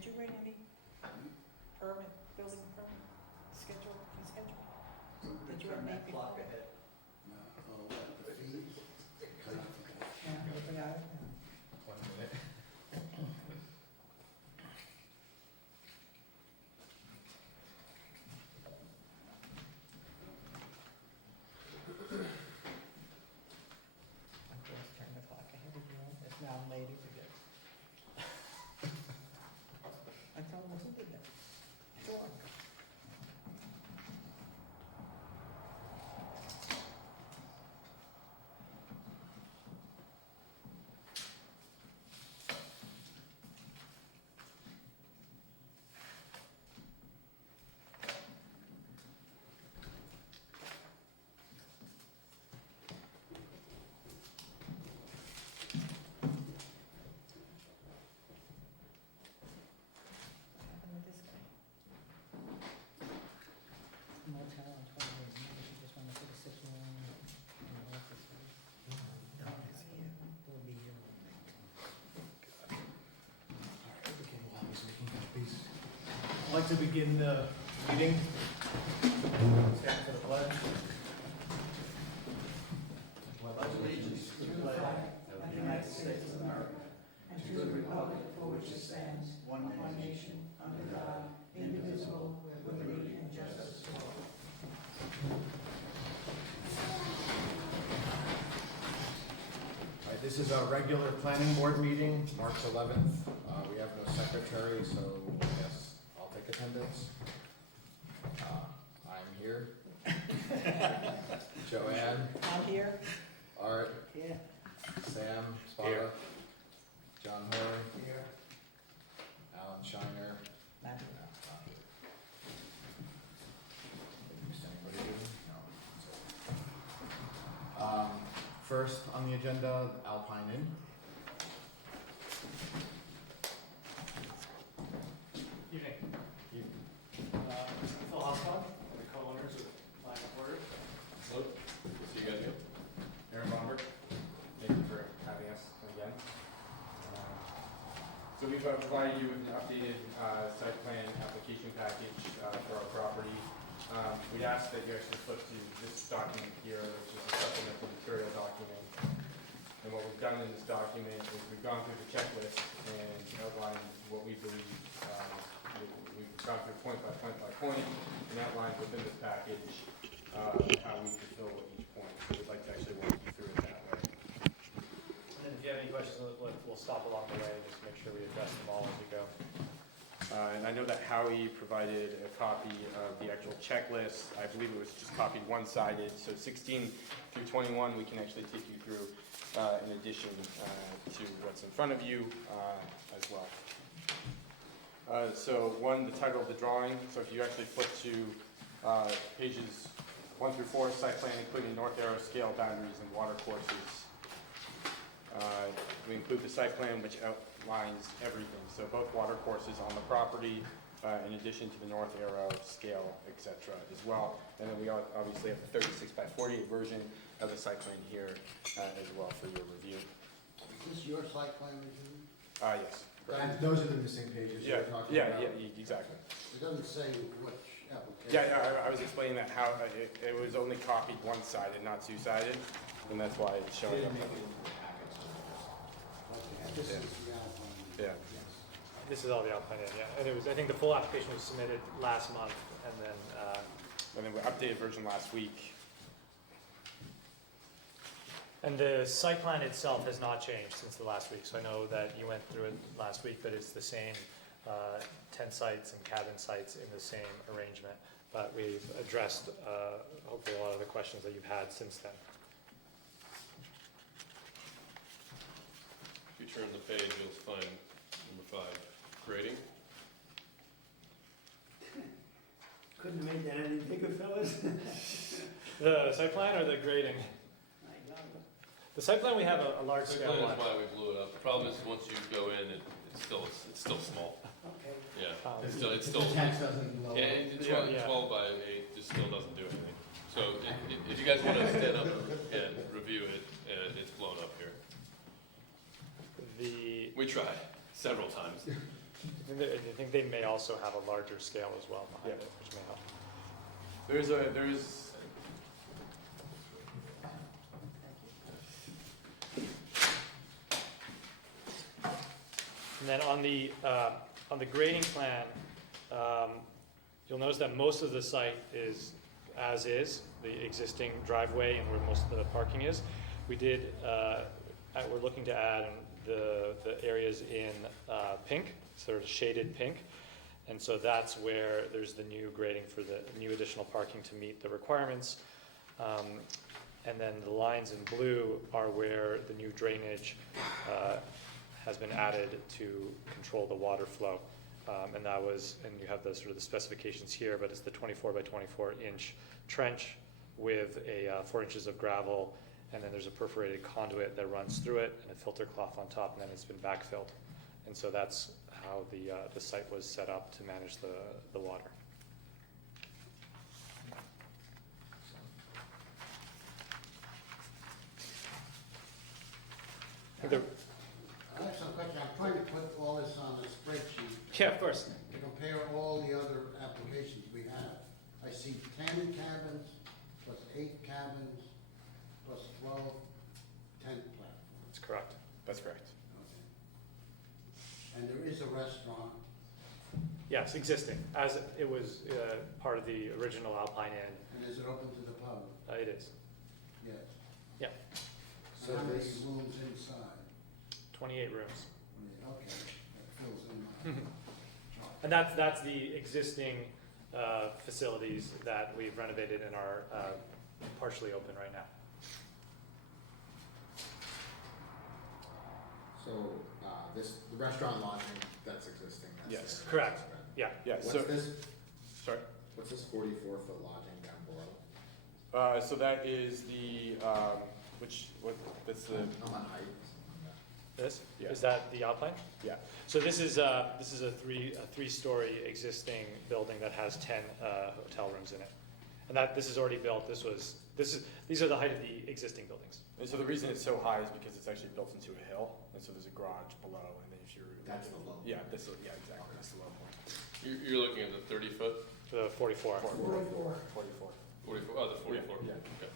Did you bring any permit, building permit schedule, fee schedule? Did you have that clock before? ahead? No, oh, what, the fees? Yeah, you forgot it? No. 1 minute. I just turned the clock ahead again, it's now later again. I told him, who did that? Sure. What happened with this guy? Motel on 20 days, maybe she just wanted to put a sit in the office. No, he's here, we'll be here all night. I'd like to begin the meeting. Stand for the pledge. Pledge allegiance to the flag of the United States of America and to the republic for which it stands, one nation, under God, indivisible, with liberty and justice for all. All right, this is our regular planning board meeting, March 11th. We have no secretary, so I guess I'll take attendance. I'm here. Joanne, I'm here? Art, Yeah. Sam, Spada, John Hoare, Alan Shiner. Not here. Missed anybody, do we? No. First on the agenda, Alpine Inn. Evening. Phil Hosfeld, the co-owners of Line Quarter. Hello, see you guys again. Aaron Bomber, thank you for having us again. So we've provided you with an updated site plan application package for our property. We'd ask that you actually flip to this document here, which is a supplemental material document. And what we've done in this document is we've gone through the checklist and outlined what we believe, we've gone through point by point and outlined within this package how we fulfill each point. So we'd like to actually walk you through it that way. And then if you have any questions, we'll stop along the way, just make sure we address them all as we go. And I know that Howie provided a copy of the actual checklist. I believe it was just copied one-sided. So 16 through 21 we can actually take you through in addition to what's in front of you as well. So one, the title of the drawing. So if you actually flip to pages 1 through 4, site plan including north arrow scale boundaries and water courses. We include the site plan which outlines everything. So both water courses on the property, in addition to the north arrow scale, etc. as well. And then we obviously have the 36 by 48 version of the site plan here as well for your review. Is this your site plan review? Yes. And those are the missing pages Yeah, you're talking yeah, about. yeah, exactly. It doesn't say which application. Yeah, I was explaining that how it was only copied one-sided, not two-sided, and that's why it's showing up. Okay, this is the Alpine. Yeah. Yes. This is all the Alpine Inn, yeah. And it was, I think the full application was submitted last month, and then, And then we updated version last week. and the site plan itself has not changed since the last week. So I know that you went through it last week, but it's the same tent sites and cabin sites in the same arrangement. But we've addressed hopefully a lot of the questions that you've had since then. If you turn the page, you'll find number 5, grading. Couldn't have made that any bigger, fellas. The site plan or the grading? My God. The site plan, we have a large Site scale plan one. is why we blew it up. The problem is once you go in, it's still small. Okay. Yeah, Um, it's still The text doesn't blow yeah, up. 12 by 8 just still doesn't do anything. So if you guys want to stand up and review it, it's blown up here. The We tried several times. I think they may also have a larger scale as well behind Yeah. it, which may help. There is, And then on the grading plan, you'll notice that most of the site is as is, the existing driveway and where most of the parking is. We did, we're looking to add the areas in pink, sort of shaded pink. And so that's where there's the new grading for the new additional parking to meet the requirements. And then the lines in blue are where the new drainage has been added to control the water flow. And that was, and you have the sort of the specifications here, but it's the 24 by 24 inch trench with a 4 inches of gravel, and then there's a perforated conduit that runs through it and a filter cloth on top, and then it's been backfilled. And so that's how the site was set up to manage the water. I think I have some question. I'm trying to put all this on a spreadsheet yeah, of course. to compare all the other applications we have. I see 10 cabins, plus 8 cabins, plus 12 tent platforms. That's correct. that's correct. Okay. And there is a restaurant. Yes, existing, as it was part of the original Alpine Inn. And is it open to the public? It is. Yes. Yeah. So how many rooms inside? 28 rooms. Okay, that fills in my chart. And that's the existing facilities that we've renovated and are partially open right now. So, the restaurant lodging, that's existing? That's Yes. there. Correct. Yeah. Yeah, What's so, this, sorry. what's this 44-foot lodging down below? So that is the, that's the, I'm on height. This Yeah. is that the Alpine? yeah. So this is a three-story existing building that has 10 hotel rooms in it, and this is already built. These are the height of the existing buildings. And so the reason it's so high is because it's actually built into a hill, and so there's a garage below, and then if you're. That's the low. Yeah, exactly, that's the low point. You're looking at the 30-foot, The 44. 44. 44, oh, the 44. Yeah. Okay.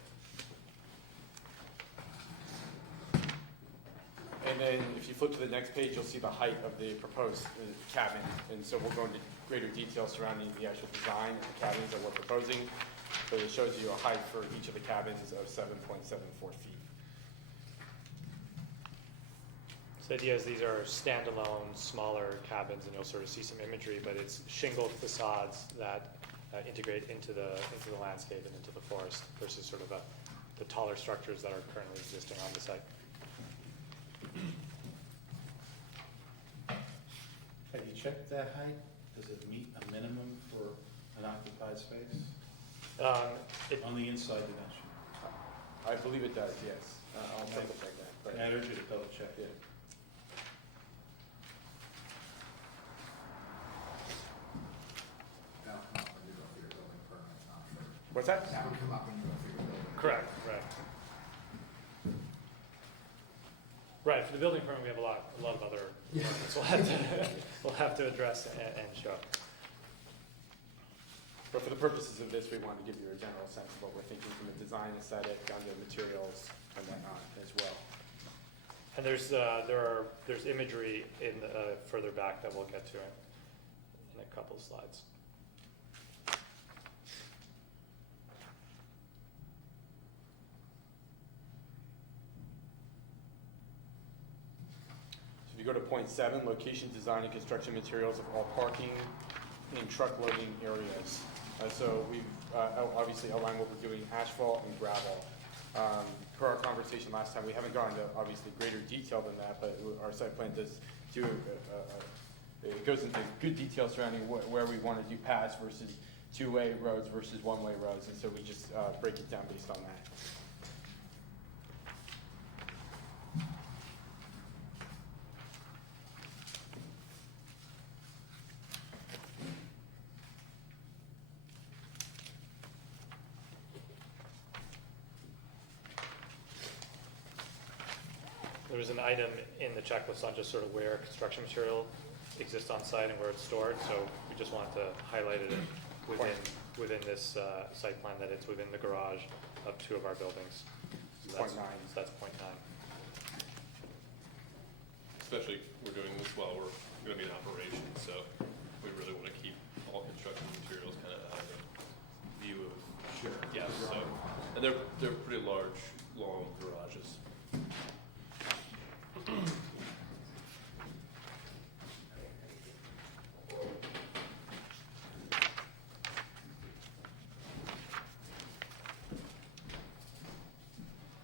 And then if you flip to the next page, you'll see the height of the proposed cabin. And so we'll go into greater detail surrounding the actual design of the cabins that we're proposing. But it shows you a height for each of the cabins of 7.74 feet. So the idea is these are standalone, smaller cabins, and you'll sort of see some imagery, but it's shingled facades that integrate into the landscape and into the forest versus sort of the taller structures that are currently existing on the site. Have you checked that height? Does it meet a minimum for an occupied space on the inside dimension? I believe it does, yes. I'll double check that. But I urge you to double check yeah. it. That'll come up when you go through your building permit, not sure. What's that? That would come up when you go through your building. Correct, right. Right, for the building permit, we have a lot of other requirements we'll have to address and show. But for the purposes of this, we wanted to give you a general sense of what we're thinking from a design aesthetic down to materials and whatnot as well. And there's imagery in further back that we'll get to in a couple of slides. So if you go to point 7, location, design, and construction materials of all parking and truck loading areas. So we've obviously outlined what we're doing, asphalt and gravel. Per our conversation last time, we haven't gone into obviously greater detail than that, but our site plan does do, it goes into good detail surrounding where we want to do paths versus two-way roads versus one-way roads, and so we just break it down based on that. There was an item in the checklist on just sort of where construction material exist on site and where it's stored, so we just wanted to highlight it within this site plan, that it's within the garage of two of our buildings. So that's- 0.9. So that's 0.9. Especially, we're doing this while we're gonna be in operation, so we really wanna keep all construction materials kind of out of the view of. Sure. Yeah, so, and they're pretty large, long garages.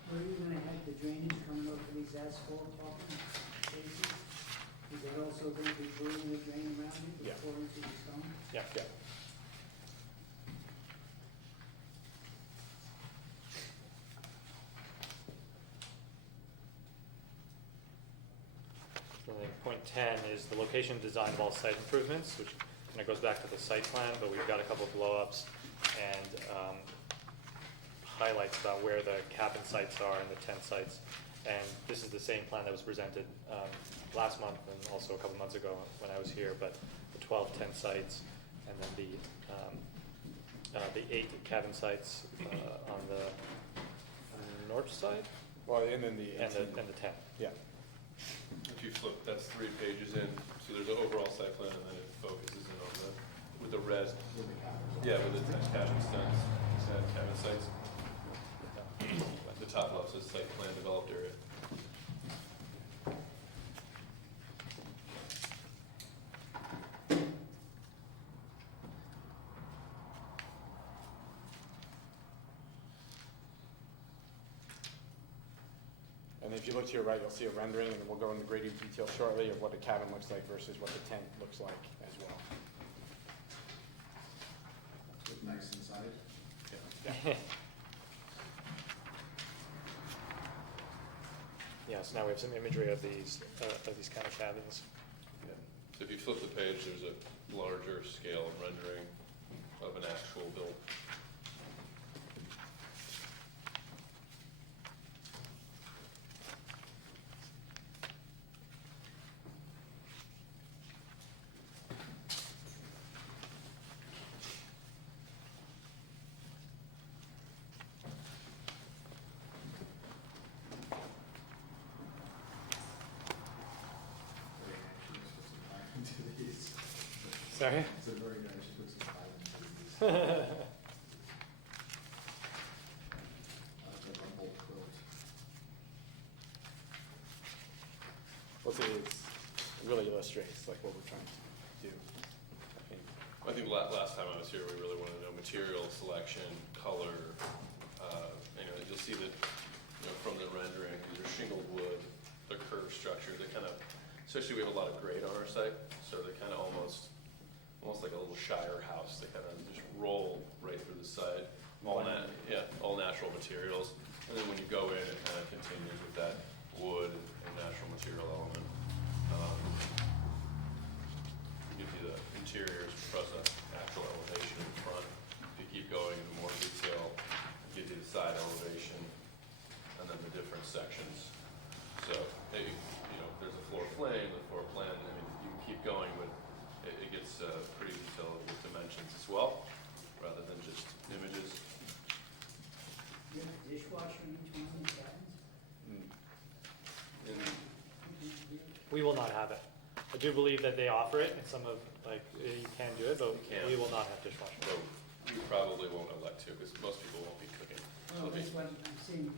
Where are you gonna have the drainage coming over these asphalt parking spaces? Is it also gonna be brewing with drain around it, Yeah. with 4 inches of stone? Yeah. And then point 10 is the location and design of all site improvements, which kind of goes back to the site plan, but we've got a couple of blow-ups and highlights about where the cabin sites are and the tent sites. And this is the same plan that was presented last month and also a couple months ago when I was here, but the 12 tent sites and then the 8 cabin sites on the north side Well, and then the. and the 10. Yeah. If you flip, that's 3 pages in, so there's an overall site plan, and then it focuses in on with the res. Yeah, with the cabin sites. The top left says site plan developed area. And if you look to your right, you'll see a rendering, and we'll go into greater detail shortly of what the cabin looks like versus what the tent looks like as well. Look nice inside. Yeah, so now we have some imagery of these kind of cabins. Yeah. So if you flip the page, there's a larger scale rendering of an actual build. Sorry? It's a very nice, put some time into these. The rumble quilt. Well, it really illustrates like what we're trying to do. I think. I think last time I was here, we really wanted to know material selection, color. You'll see that, from the rendering, these are shingled wood, they're curved structure. They kind of, especially we have a lot of grade on our site, so they kind of almost like a little shire house. They kind of just roll right through the site. All natural materials. And then when you go in, it kind of continues with that wood and natural material element. Gives you the interiors plus an actual elevation in front. If you keep going into more detail, it gives you the side elevation and then the different sections. So, there's a floor plan. I mean, you can keep going, but it gets pretty detailed with dimensions as well, rather than just images. You have a dishwasher in each one of these cabins? And We will not have it. I do believe that they offer it, and some of, you can do it, but You can. we will not have dishwasher. so you probably won't elect to, because most people won't be cooking. Oh, that's what I'm seeing.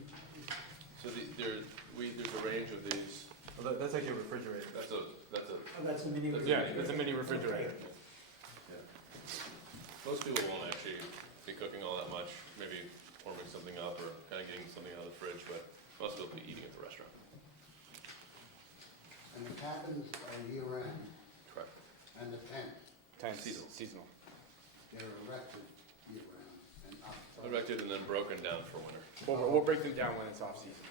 So there's a range of these. Well, that's like a refrigerator. That's a Oh, that's a mini. That's Yeah, it's a mini refrigerator. most people won't actually be cooking all that much, maybe warming something up or kind of getting something out of the fridge, but most people will be eating at the restaurant. And the cabins are year-round, Correct. and the tent, Tent Seasonal. seasonal. they're erected year-round and up. Erected and then broken down for winter. We'll break them down when it's off season.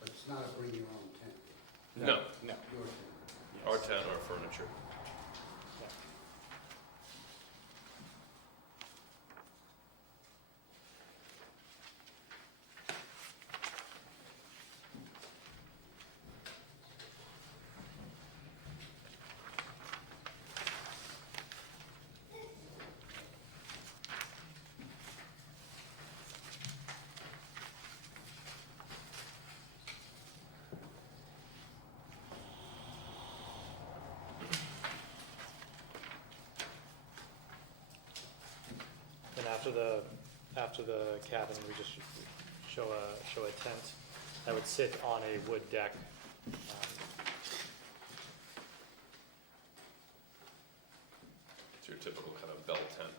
But it's not a bring your own tent, No, No. your tent. our tent, our furniture. after the cabin, we just show a tent that would sit on a wood deck. It's your typical kind of bell tent.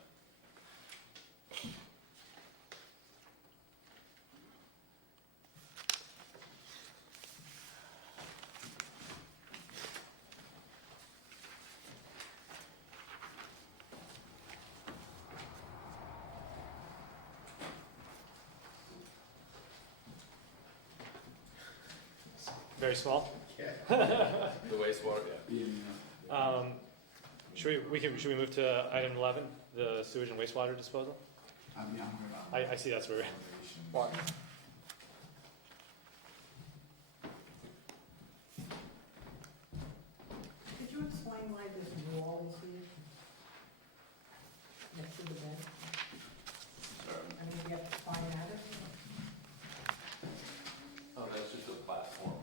Very small. The wastewater, yeah. Should we move to item 11, the sewage and wastewater disposal? I see that's where. Well, Could you explain why this wall is here? Next to the bed? Sorry. I mean, you have to find out it? Oh, that's just a platform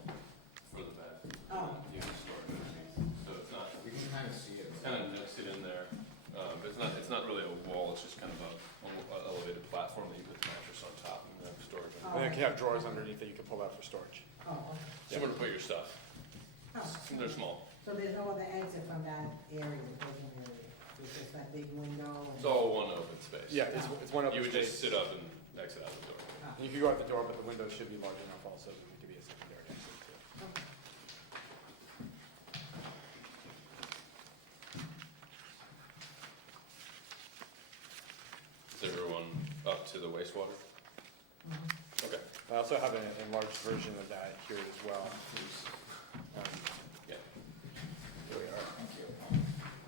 for the bed. Oh. You can store it underneath. So it's not, We can kind of see it. it's kind of next it in there. But it's not really a wall, it's just kind of a elevated platform that you put the mattress on top and then storage. Oh. and then you can have drawers underneath that you can pull out for storage. Oh, okay. Somewhere to put your stuff. Oh. They're small. So there's no other exit from that area, the bedroom area? There's just that big window? It's all one open space. Yeah, it's one of You the would just space. sit up and exit out the door. Ah, You can go out the door, but the window should be large enough also that it could be a secondary exit too. okay. Is everyone up to the wastewater? Mhm. Okay. I also have an enlarged version of that here as well. Yeah. Here we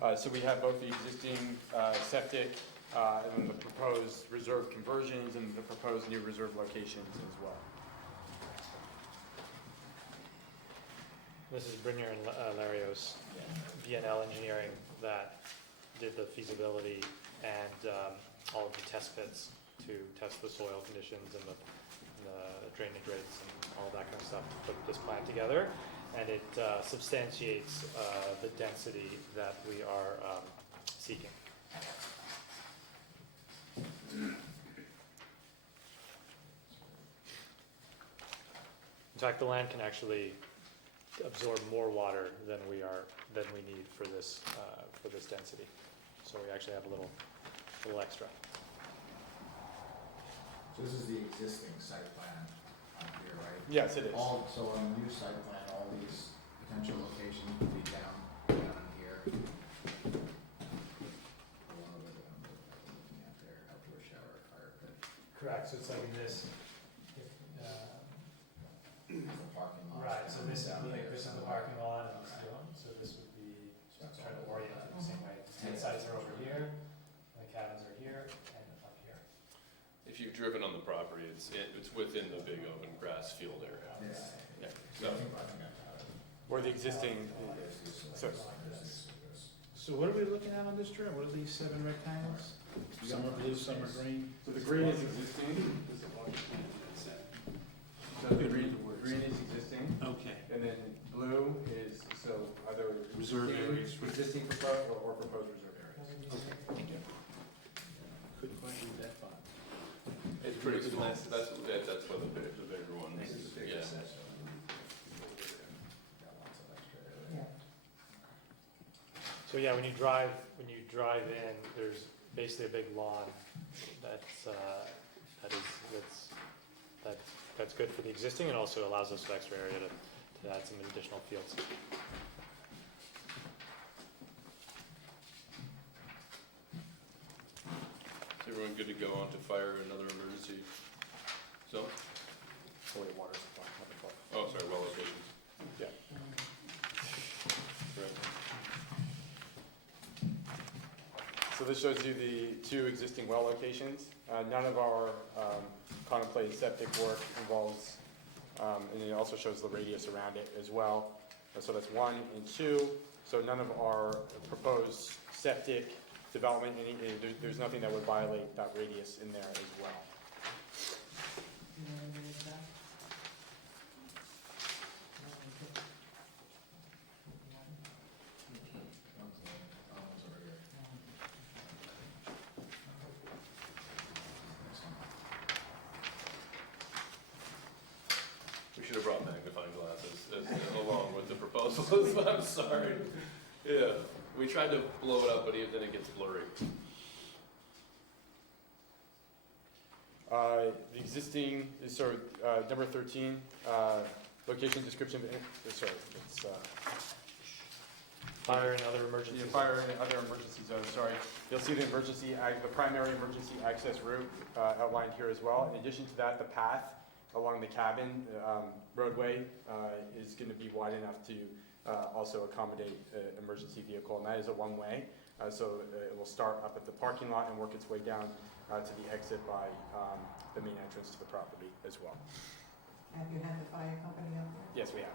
are. So we have both the existing septic and then the proposed reserve conversions and the proposed new reserve locations as well. This is Brinier and Larios, BNL Engineering, that did the feasibility and all of the test pits to test the soil conditions and the drainage rates and all that kind of stuff to put this plan together. And it substantiates the density that we are seeking. In fact, the land can actually absorb more water than we need for this density. So we actually have a little extra. So this is the existing site plan on here, right? Yes, it is. So on the new site plan, all these potential locations will be down here. The one over there, I'm looking at there, outdoor shower, fire pit, Correct, so it's like in this, the parking lot. right, so this would be, this is the parking lot, and this is the one, so this would be, trying to orient it the same way. Ten sites are over here, the cabins are here, and up here. If you've driven on the property, it's within the big open grass field area. Yeah. Yeah. So I think I've got it. Or the existing, so, So what are we looking at on this drawing? What are these 7 rectangles? Some are blue, some are green. so the green is existing. So the green is existing, Okay. and then blue is, so either Reserve areas. existing proposed or proposed reserve areas. Couldn't quite read that far. It's pretty small. That's one of the bigger ones. Yeah. Yeah. So yeah, when you drive in, there's basically a big lawn that's good for the existing and also allows us extra area to add some additional fields. Is everyone good to go on to fire another emergency zone? Or the water supply, not the water. Oh, sorry, well locations. Yeah. Right. So this shows you the 2 existing well locations. None of our contemplated septic work involves, and it also shows the radius around it as well. So that's 1 and 2. So none of our proposed septic development, there's nothing that would violate that radius in there as well. You know what it is, that? have brought magnifying glasses along with the proposals. I'm sorry. Yeah, we tried to blow it up, but even then it gets blurry. The existing, so number 13, location description, sorry, it's Fire and other emergencies. yeah, fire and other emergency zones, sorry. You'll see the the primary emergency access route outlined here as well. In addition to that, the path along the cabin roadway is going to be wide enough to also accommodate an emergency vehicle, and that is a one-way. So it will start up at the parking lot and work its way down to the exit by the main entrance to the property as well. Have you had the fire company up there? Yes, we have.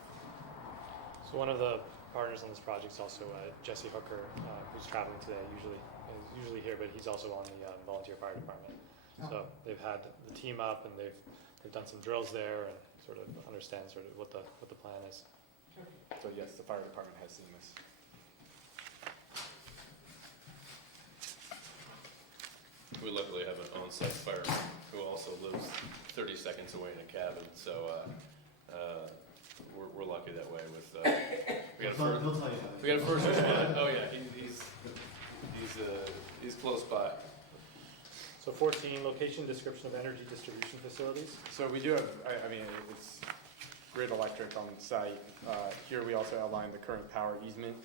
So one of the partners on this project is also Jesse Hooker, who's traveling today, usually here, but he's also on the volunteer fire department. So they've had the team up, and they've done some drills there and sort of understand sort of what the plan is. So yes, the fire department has seen this. We luckily have an on-site fireman who also lives 30 seconds away in a cabin, so we're lucky that way. With we got a first responder. Oh yeah, he's close by. So 14, location description of energy distribution facilities. So we do have, I mean, it's grid electric on site. Here we also outline the current power easement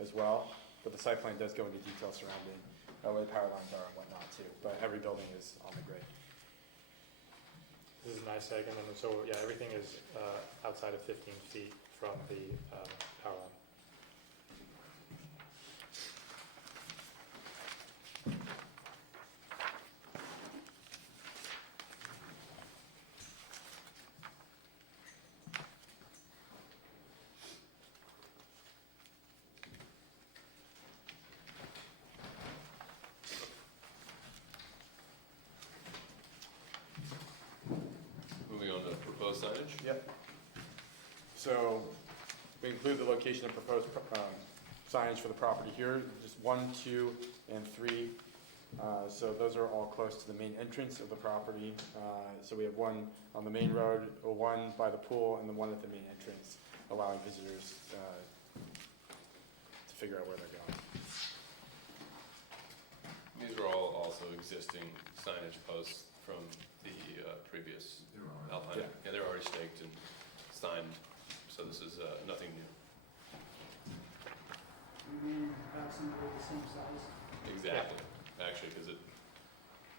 as well, but the site plan does go into detail surrounding where the power lines are and whatnot too. But every building is on the grid. This is a nice segment, and so yeah, everything is outside of 15 feet from the power line. Moving on to proposed signage. Yep. So we include the location of proposed signage for the property here, just 1, 2, and 3. So those are all close to the main entrance of the property. So we have one on the main road, one by the pool, and then one at the main entrance, allowing visitors to figure out where they're going. These are all also existing signage posts from the previous Alpine. Yeah, they're already staked and signed, so this is nothing new. Approximately the same size. Exactly, actually, because it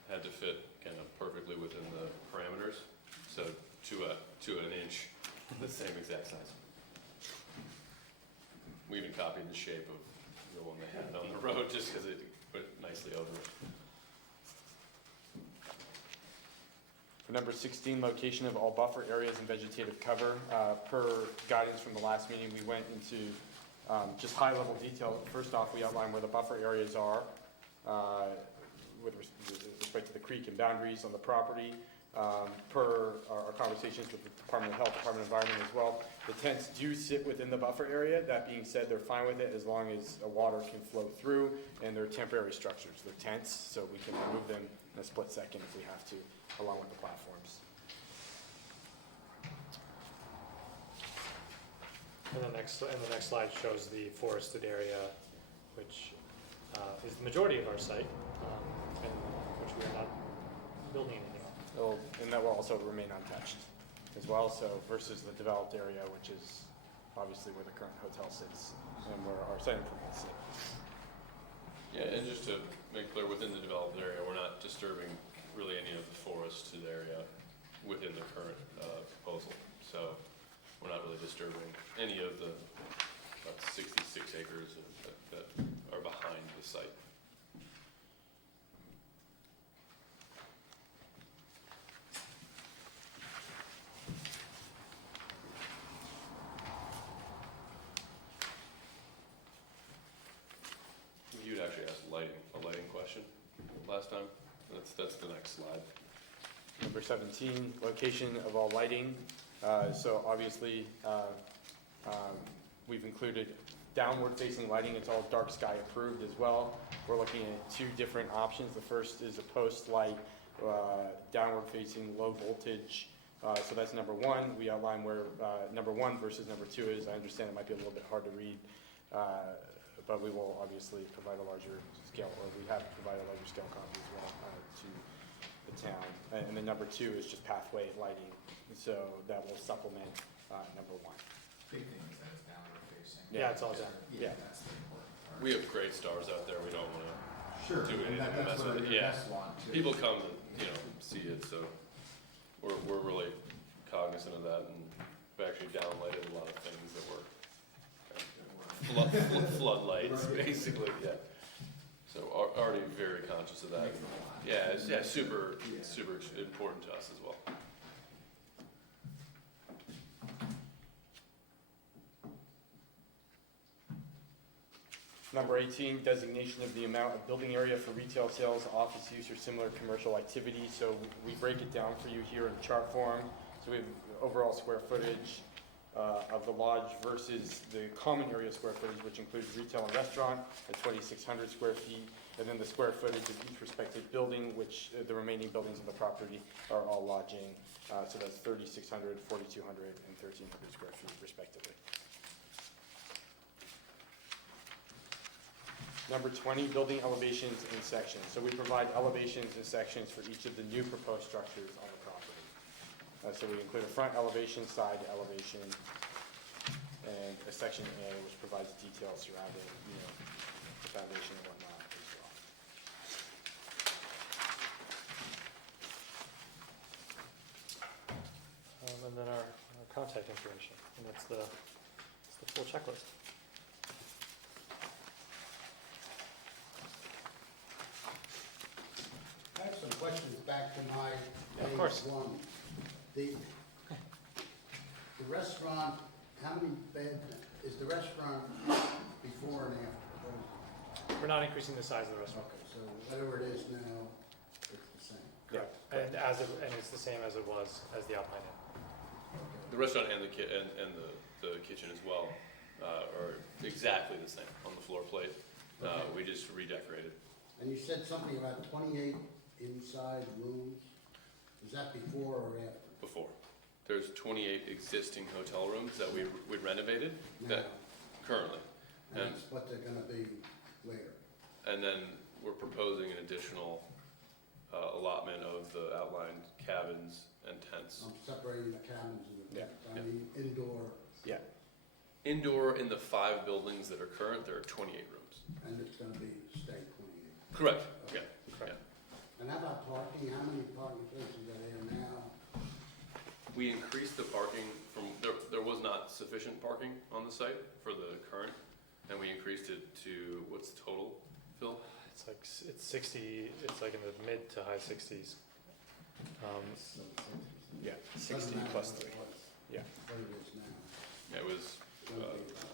had to fit kind of perfectly within the parameters, so to an inch, the same exact size. We even copied the shape of the one they had on the road, just because it went nicely over it. For number 16, location of all buffer areas and vegetative cover. Per guidance from the last meeting, we went into just high-level detail. First off, we outlined where the buffer areas are with respect to the creek and boundaries on the property. Per our conversations with the Department of Health, Department of Environment as well, the tents do sit within the buffer area. That being said, they're fine with it as long as water can flow through, and they're temporary structures. They're tents, so we can remove them in a split second if we have to, along with the platforms. And the next slide shows the forested area, which is the majority of our site, and which we are not building anything on. And that will also remain untouched as well, so versus the developed area, which is obviously where the current hotel sits and where our site improvements sit. Yeah, and just to make clear, within the developed area, we're not disturbing really any of the forested area within the current proposal. So we're not really disturbing any of the about 66 acres that are behind the site. You'd actually asked a lighting question last time. That's the next slide. Number 17, location of all lighting. So obviously, we've included downward facing lighting. It's all dark sky approved as well. We're looking at 2 different options. The first is a post light, downward facing low voltage So that's number one. We outline where number one versus number two is. I understand it might be a little bit hard to read, but we will obviously provide a larger scale, or we have provided a larger scale copy as well to the town. And then number two is just pathway lighting, so that will supplement number one. Big thing is that it's downward facing. Yeah, it's all down. Yeah. That's the important part. We have great stars out there, we don't wanna Sure, do and anything to that's mess what with it. your Yeah. guests want too. People come to, see it, so we're really cognizant of that, and we actually downlighted a lot of things that were floodlights, basically, yeah. So already very conscious of that. Makes it a lot. Yeah, it's super important to us as well. Number 18, designation of the amount of building area for retail sales, office use, or similar commercial activity. So we break it down for you here in chart form. So we have overall square footage of the lodge versus the common area square footage, which includes retail and restaurant at 2,600 square feet, and then the square footage of each respective building, which the remaining buildings of the property are all lodging. So that's 3,600, 4,200, and 1,300 square feet respectively. Number 20, building elevations and sections. So we provide elevations and sections for each of the new proposed structures on the property. So we include a front elevation, side elevation, and a section A, which provides details surrounding, the foundation and whatnot as well. And then our contact information, and that's the full checklist. I have some questions back to my Yeah, of course. page one. The restaurant, how many beds, is the restaurant before and after? We're not increasing the size of the restaurant. Okay, so whatever it is now, it's the same. Yeah, and it's the same as it was, as the outline. The restaurant and the kitchen as well are exactly the same on the floor plate. Okay. We just redecorated. And you said something about 28 inside rooms. Is that before or after? Before. There's 28 existing hotel rooms that we renovated Now, currently. and that's what they're gonna be later. And then we're proposing an additional allotment of the outlined cabins and tents. I'm separating the cabins and the, Yeah, I mean, indoor, Yeah. Indoor, in the 5 buildings that are current, there are 28 rooms. and it's gonna be stay 28. Correct, yeah. Correct. And how about parking? How many parking places are there now? We increased the parking from, there was not sufficient parking on the site for the current, and we increased it to, what's the total, Phil? It's 60, it's like in the mid to high 60s. Yeah, Doesn't 60 matter plus what 3. it was, Yeah. what it is now. It was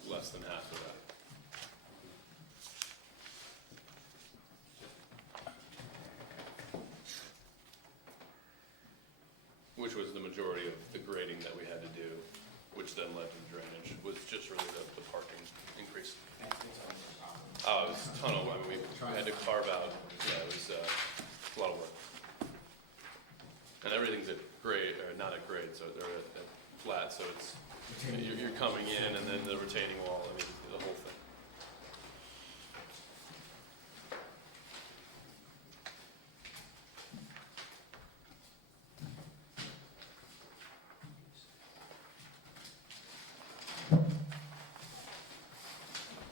less than half of that. Which was the majority of the grading that we had to do, which then led to the drainage, was just really the parking increase. Oh, it was a ton of, we had to carve out, it was a lot of work. And everything's at grade, or not at grade, so they're at flat, so it's, you're coming in and then the retaining wall, I mean, the whole thing.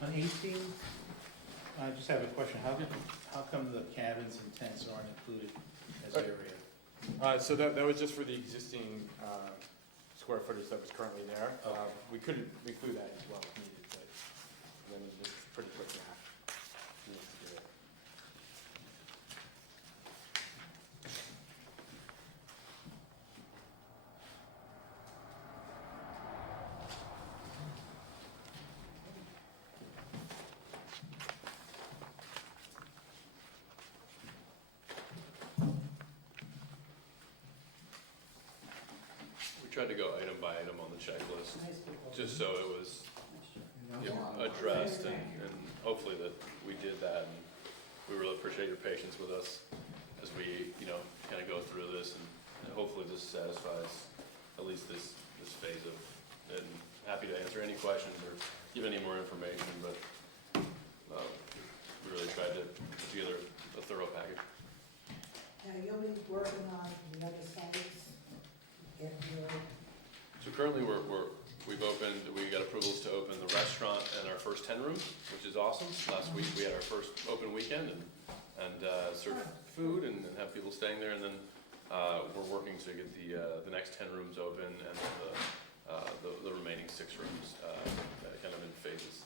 On 18, I just have a question. How come the cabins and tents aren't included as area? So that was just for the existing square footage that was currently there. Okay. We could include that as well if needed, but then this is pretty quick math. Needs to do it. We tried to go item by item on the checklist, Nice people. just so it was Nice job. addressed, and hopefully that we did that, and we really appreciate your patience with us as we, kind of go through this, and hopefully this satisfies at least this phase of, and happy to answer any questions or give any more information, but we really tried to put together a thorough package. Now, you'll be working on the other sites, get your, So currently we've opened, we got approvals to open the restaurant and our first 10 rooms, which is awesome. Last week we had our first open weekend and serve food and have people staying there, and then we're working to get the next 10 rooms open and the remaining 6 rooms kind of in phases.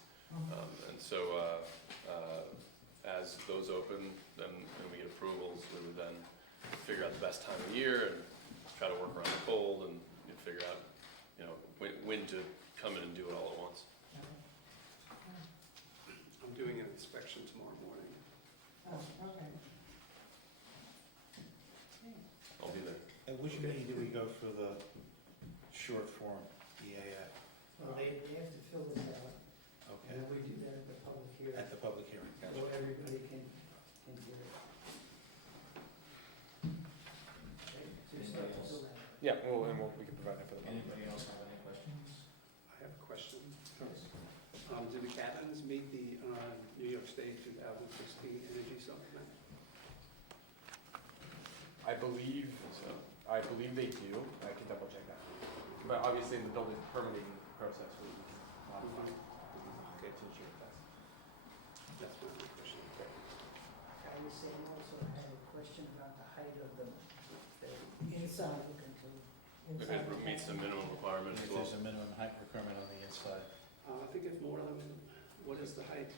And so as those open, then and we get approvals, we would then figure out the best time of year and try to work around the cold and figure out, you know, when to come in and do it all at once. I'm doing an inspection tomorrow morning. oh, okay. I'll be there. At which meeting do we go for the short form EAF? Well, they have to fill this out, and Okay, then we do that at the public hearing, at the public hearing, so gotcha. everybody can do it. Okay, so you still have to fill that out. Yeah, we can provide that for the public. Anybody else have any questions? I have a question. Do the cabins meet the New York State 2016 energy supplement? I believe they do. I can double check that. But obviously in the building permitting process, we can modify Okay, to ensure that. that's my only question. I was saying also, I had a question about the height of the Inside. look into. If it meets the minimum requirement If as well. there's a minimum height requirement on the inside, I think it's more than, what is the height?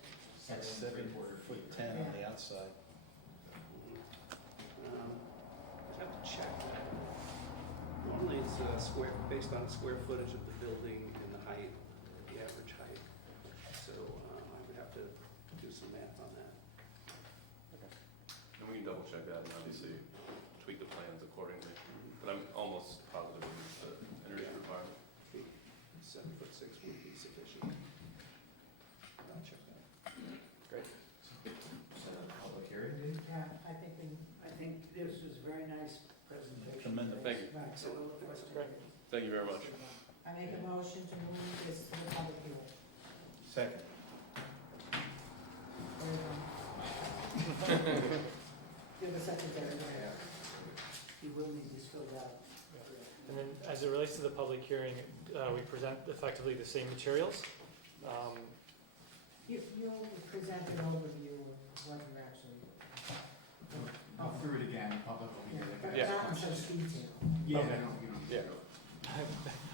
7'10" on the outside. I'd have to check that. Normally it's based on square footage of the building and the height, the average height. So I would have to do some math on that. And we can double check that and obviously tweak the plans accordingly. But I'm almost positive it's the energy requirement. 7'6" would be sufficient. I'll check that. Great. Set up a public hearing date? Yeah, I think this was a very nice presentation. Tremendous. Thank you. right. So we'll look forward to Great. it. Thank you very much. I make a motion to move this to the public hearing. Second. Give the secretary. You will need this filled out. And then as it relates to the public hearing, we present effectively the same materials. You'll present an overview of what you're actually. Go through it again, public will be here. But Yeah. not in such detail. Yeah, Okay. you don't need to Yeah. go.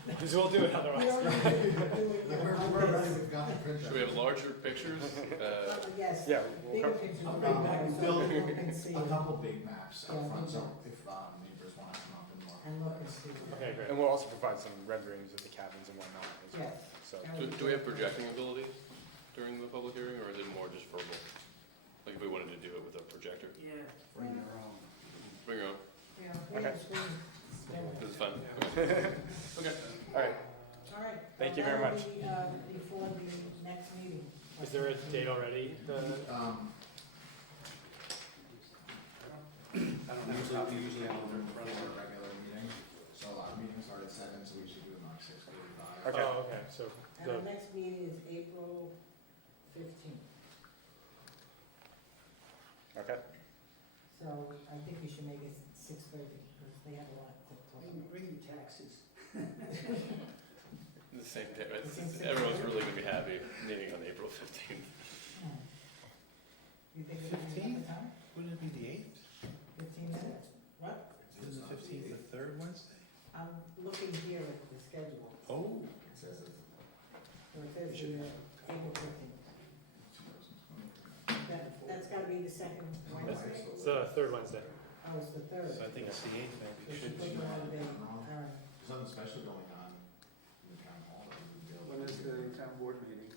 Because we'll do it We otherwise. don't need to do it, We're ready, we've got the printout. Should we have larger pictures? Yes. Yeah, we'll Bigger come- pictures. We'll so build people can see a couple big maps up Yeah, front, big so map. if neighbors want to come up and look. and look and see. Okay, great. And we'll also provide some renderings of the cabins and whatnot as well. Yes. So, Do we have projecting ability during the public hearing, or is it more just verbal? Like if we wanted to do it with a projector? Yeah. Bring your own. Bring your own. Yeah, we Okay. have screens. This is fun. Okay. all right. All right. Thank you very much. That'll be, before the next meeting. Is there a date already? I don't have a Usually, copy we of usually the do calendar them in front before of me. a regular meeting, so our meetings start at 7, so we should do them like 6:45. Okay. Oh, okay, so And our next meeting is April 15th. Okay. So I think we should make it 6:30 because they have a lot to talk about. Bring your taxes. The same day, right? The same day. Everyone's really gonna be happy meeting on April 15th. You think we can have the time? Wouldn't it be the 8th? 15 minutes? What? Isn't the 15th the third Wednesday? I'm looking here at the schedule. Oh, So it says here, April 15th. That's gotta be the second Wednesday? it's the third Wednesday. Oh, it's the third. so I think it's the 8th So maybe. we should Should put be. the holiday, all right. There's something special going on in the town hall that we would be able to When is do. the town board meeting?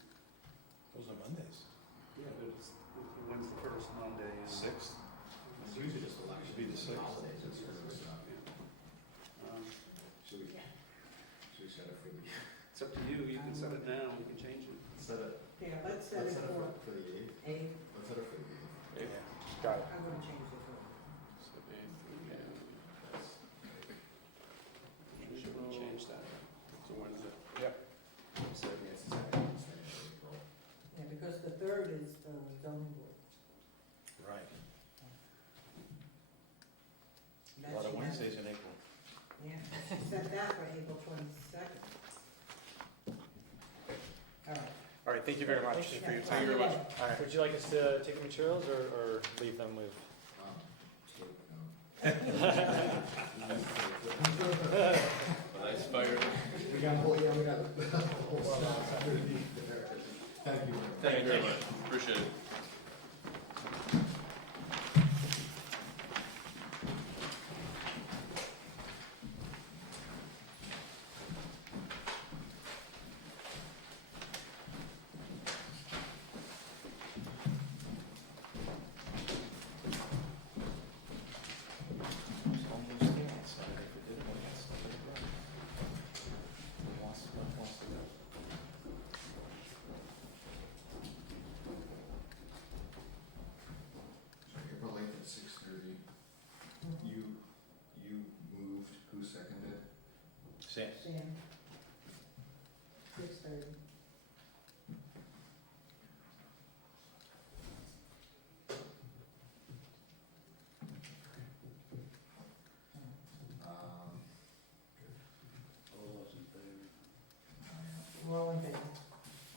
Those are Mondays. Yeah, but when's the first Monday? 6th? It's usually just election. Should be the 6th. Holidays, that sort of stuff. Um, Should we set it for the, It's up to you, you can set it down, you can change it. set it, Yeah, let's set it for for the 8th? 8. Let's set it for the 8th. Yeah. Got it. I wouldn't change it for. So 8th, yeah, that's- Change it. Wednesdays in April. Yeah, she set that for April 22nd. All right. All right, thank you very much for your time. Thank you very much. All right. Would you like us to take the materials or leave them with? Nice fire. We got a whole, yeah, we got a whole staff underneath there. Thank you. Thank you very much. Appreciate it. So April 8th at 6:30. You moved, who seconded? Sam. Sam. 6:30. All those in favor? We're all in favor.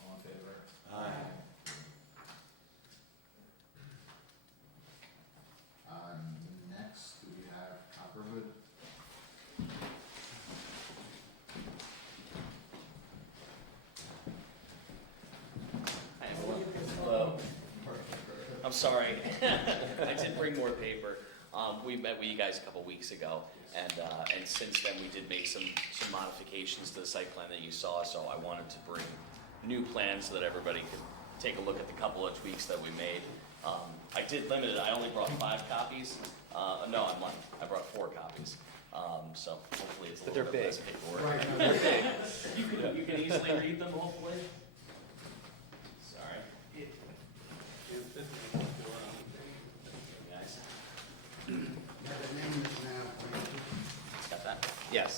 All in favor? Aye. Next, we have Copperwood. Hello. I'm sorry, I did bring more paper. We met with you guys a couple weeks ago, and since then we did make some modifications to the site plan that you saw, so I wanted to bring new plans so that everybody could take a look at the couple of tweaks that we made. I did limit it, I only brought 5 copies. No, I'm lying, I brought 4 copies. So hopefully it's a But little they're bit less big. paperwork. Right. They're big. You can easily read them, hopefully. Sorry. Guys, Yeah, the name is now, got that? Yes.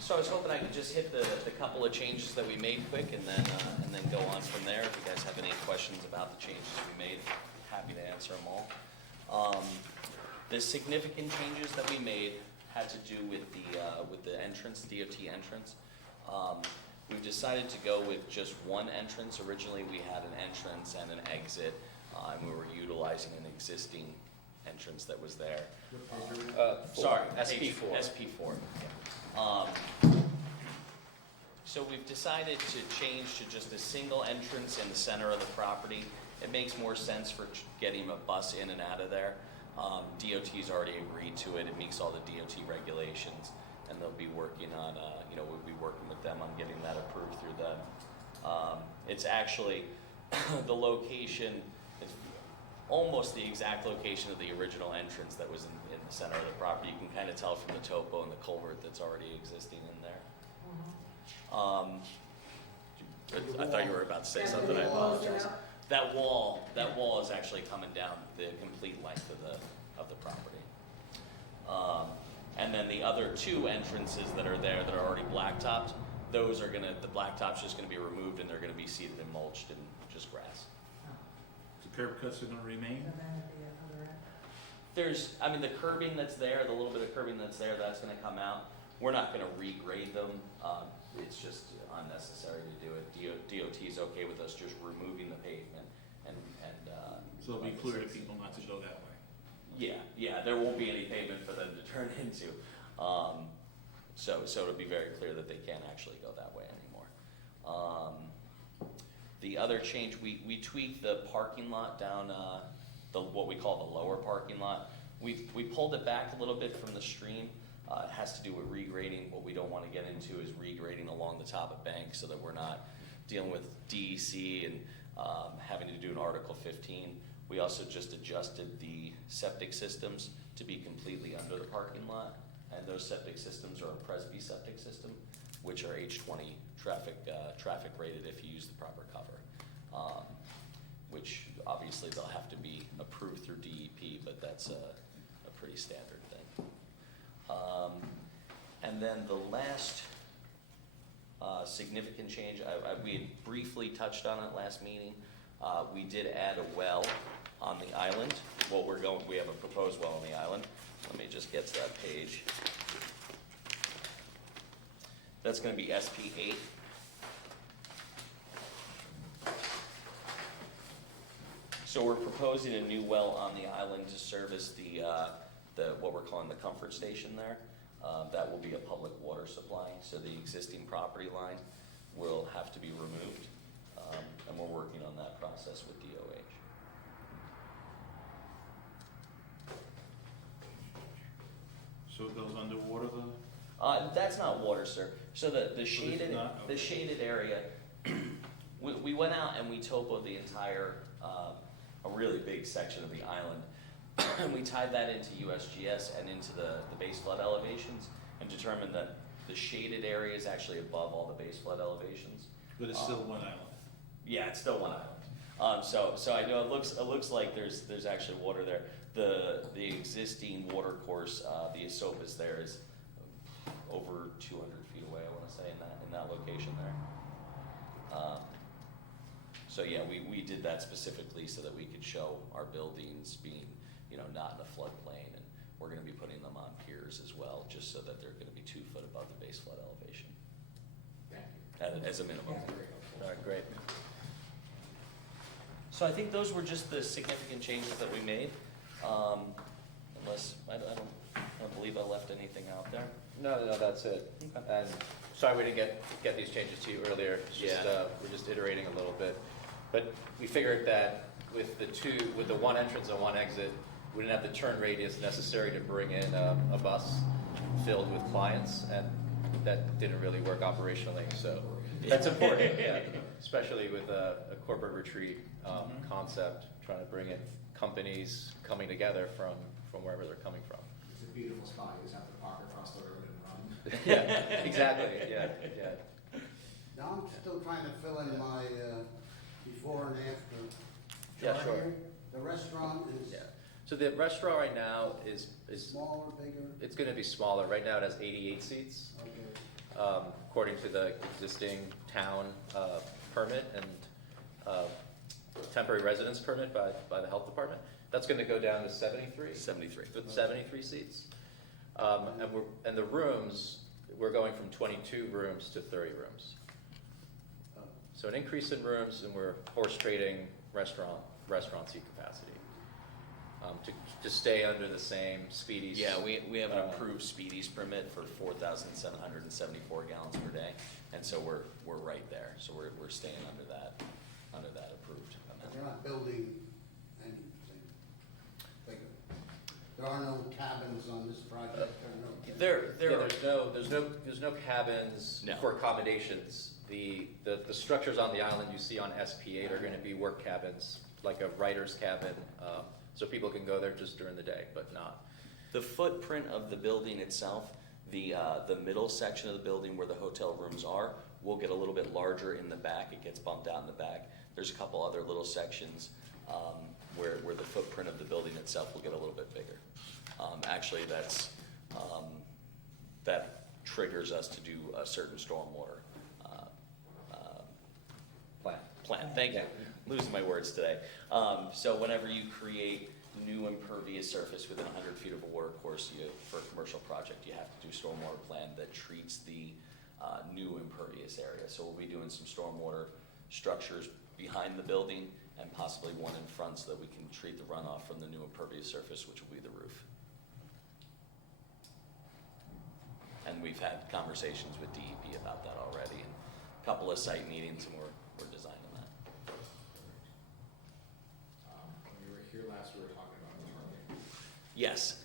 So I was hoping I could just hit the couple of changes that we made quick and then go on from there. If you guys have any questions about the changes we made, happy to answer them all. The significant changes that we made had to do with the entrance, DOT entrance. We've decided to go with just one entrance. Originally, we had an entrance and an exit, and we were utilizing an existing entrance that was there. Sorry, SP4. SP4. So we've decided to change to just a single entrance in the center of the property. It makes more sense for getting a bus in and out of there. DOT's already agreed to it. It meets all the DOT regulations, and they'll be working on, we'll be working with them on getting that approved through them. It's actually the location, it's almost the exact location of the original entrance that was in the center of the property. You can kind of tell from the topo and the culvert that's already existing in there. I thought you were about to say something. I apologize. That wall is actually coming down the complete length of the property. And then the other 2 entrances that are there that are already blacktopped, the blacktop's just gonna be removed and they're gonna be seeded and mulched and just grass. The curb cuts are gonna remain? And then the other end. The curbing that's there, the little bit of curbing that's there, that's gonna come out. We're not gonna regrade them. It's just unnecessary to do it. DOT's okay with us just removing the pavement and. So it'll be clear to people not to go that way. Yeah, there won't be any pavement for them to turn into. So it'll be very clear that they can't actually go that way anymore. The other change, we tweaked the parking lot down, what we call the lower parking lot. We pulled it back a little bit from the stream. It has to do with regrading. What we don't want to get into is regrading along the top of banks so that we're not dealing with DEC and having to do an Article 15. We also just adjusted the septic systems to be completely under the parking lot. And those septic systems are a Presby septic system, which are H20 traffic rated if you use the proper cover. Which obviously they'll have to be approved through DEP, but that's a pretty standard thing. And then the last significant change, we had briefly touched on it last meeting. We did add a well on the island. Well, we have a proposed well on the island. Let me just get to that page. That's going to be SP 8. So we're proposing a new well on the island to service the what we're calling the comfort station there. That will be a public water supply, so the existing property line will have to be removed, and we're working on that process with DOH. So it goes underwater though? That's not water, sir. So the shaded not? Okay. the shaded area, we went out and we topoed the entire a really big section of the island. And we tied that into USGS and into the base flood elevations and determined that the shaded area is actually above all the base flood elevations. But it's still one island? Yeah, it's still one island. So I know it looks like there's actually water there. The existing water course, the Esopus there is over 200 feet away, I want to say, in that location there. So yeah, we did that specifically so that we could show our buildings being, not in a floodplain, and we're going to be putting them on piers as well, just so that they're going to be 2 foot above the base flood elevation. As a minimum. All right, great. So I think those were just the significant changes that we made. Unless I don't believe I left anything out there. No, that's it. And sorry we didn't get these changes to you earlier. It's just, we're just iterating a little bit. But we figured that with the one entrance and one exit, we didn't have the turn radius necessary to bring in a bus filled with clients, and that didn't really work operationally. So that's important, yeah. Especially with a corporate retreat concept, trying to bring in companies coming together from wherever they're coming from. It's a beautiful spot. You just have to park across the road and run. Yeah, exactly. Yeah. Now, I'm still trying to fill in my before and after. Yeah, chart sure. here. The restaurant is Yeah. So the restaurant right now is smaller, bigger? it's going to be smaller. Right now it has 88 seats, Okay. according to the existing town permit and temporary residence permit by the health department. That's going to go down to 73. 73. With 73 seats. And the rooms, we're going from 22 rooms to 30 rooms. So an increase in rooms, and we're horse trading restaurant seat capacity to stay under the same Speedies. Yeah, we have an approved Speedies permit for 4,774 gallons per day, and so we're right there. So we're staying under that approved amount. They're not building anything bigger. There are no cabins on this project. There's no cabins No. for accommodations. The structures on the island you see on SP8 are going to be work cabins, like a writer's cabin, so people can go there just during the day, but not. The footprint of the building itself, the middle section of the building where the hotel rooms are, will get a little bit larger in the back. It gets bumped out in the back. There's a couple other little sections where the footprint of the building itself will get a little bit bigger. Actually, that triggers us to do a certain stormwater plan. Thank you. Losing my words today. So whenever you create new impervious surface within 100 feet of a water course, for a commercial project, you have to do a stormwater plan that treats the new impervious area. So we'll be doing some stormwater structures behind the building and possibly one in front so that we can treat the runoff from the new impervious surface, which will be the roof. And we've had conversations with DEP about that already, and a couple of site meetings, and we're designing that. When we were here last, we were talking about parking. Yes.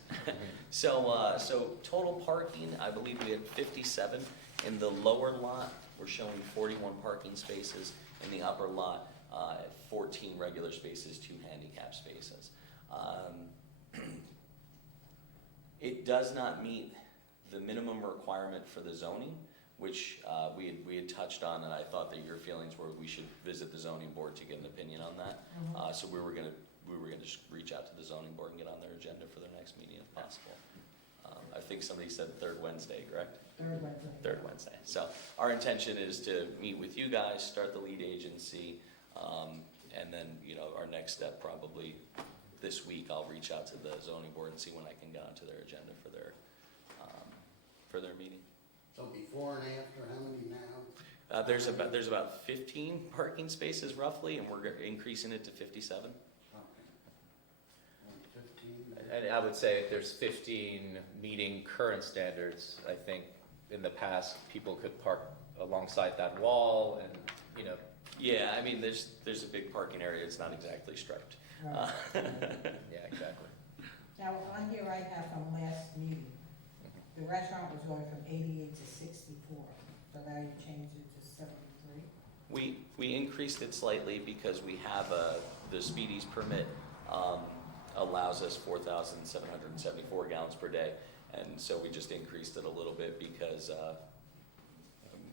So total parking, I believe we had 57. In the lower lot, we're showing 41 parking spaces. In the upper lot, 14 regular spaces, 2 handicap spaces. It does not meet the minimum requirement for the zoning, which we had touched on, and I thought that your feelings were we should visit the zoning board to get an opinion on that. So we were gonna just reach out to the zoning board and get on their agenda for their next meeting if possible. I think somebody said third Wednesday, correct? Third Wednesday. Third Wednesday. So our intention is to meet with you guys, start the lead agency, and then, our next step probably this week, I'll reach out to the zoning board and see when I can get onto their agenda for their meeting. So before and after, how many now? There's about 15 parking spaces roughly, and we're increasing it to 57. Okay. 15. And I would say if there's 15 meeting current standards, I think in the past, people could park alongside that wall and, Yeah, I mean, there's a big parking area. It's not exactly striped. Right. yeah, exactly. Now, on here I have from last meeting, the restaurant was going from 88 to 64, so now you changed it to 73? We increased it slightly because we have the Speedies permit allows us 4,774 gallons per day, and so we just increased it a little bit because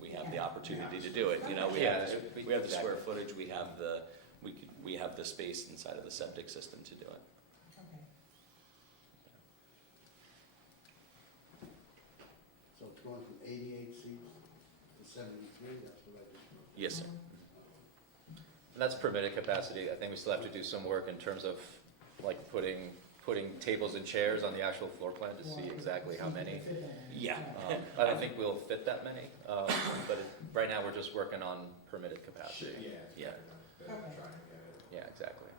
we have the opportunity to do it. We have the square footage, we have the space inside of the septic system to do it. Okay. So it's going from 88 seats to 73, that's what I just wrote. Yes, sir. And that's permitted capacity. I think we still have to do some work in terms of like putting tables and chairs on the actual floor plan to see exactly how many. Yeah. I don't think we'll fit that many, but right now we're just working on permitted capacity. Yeah. Trying to get it. Yeah, exactly.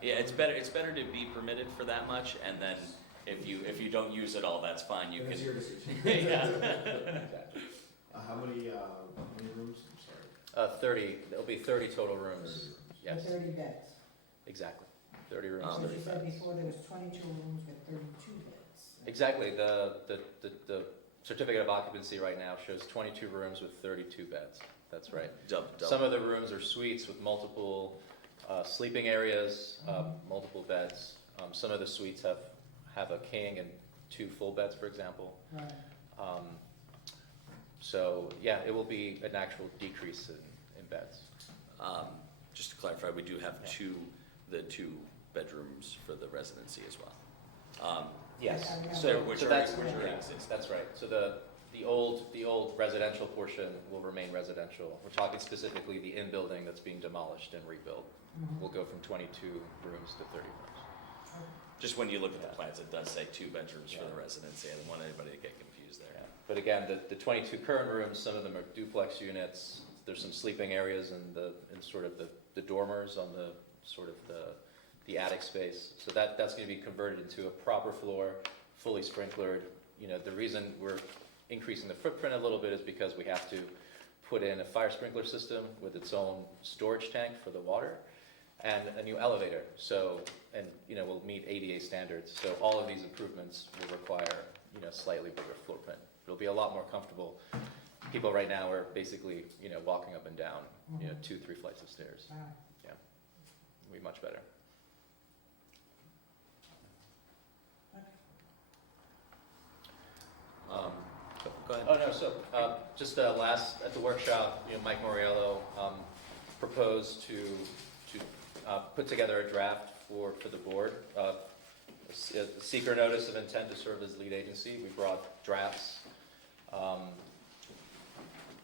Yeah, it's better to be permitted for that much, and then if you don't use it all, that's fine. You Then it's can. your decision. Yeah. Exactly. How many rooms? I'm sorry. 30, there'll be 30 total rooms. Yes, 30 beds. exactly. 30 rooms, So 30 you said beds. before there was 22 rooms with 32 beds. Exactly. The certificate of occupancy right now shows 22 rooms with 32 beds. That's right. Double. Some of the rooms are suites with multiple sleeping areas, multiple beds. Some of the suites have a king and 2 full beds, for example. Right. So yeah, it will be an actual decrease in beds. Just to clarify, we do have the two bedrooms for the residency as well. Yes. So which that's already yeah, exist. that's right. So the old residential portion will remain residential. We're talking specifically the in-building that's being demolished and rebuilt. Will go from 22 rooms to 30 rooms. Just when you look at the plans, it does say 2 bedrooms for the residency. I don't want anybody to get confused there. Yeah. But again, the 22 current rooms, some of them are duplex units. There's some sleeping areas in sort of the dormers on the sort of the attic space. So that's going to be converted into a proper floor, fully sprinklered. The reason we're increasing the footprint a little bit is because we have to put in a fire sprinkler system with its own storage tank for the water and a new elevator. So, we'll meet ADA standards. So all of these improvements will require, slightly bigger floor print. It'll be a lot more comfortable. People right now are basically, walking up and down, 2-3 flights of stairs. Wow. Yeah, it'll be much better. Go ahead. Oh, no, so, just last, at the workshop, Mike Moriello proposed to put together a draft for the board. A seeker notice of intent to serve as lead agency. We brought drafts.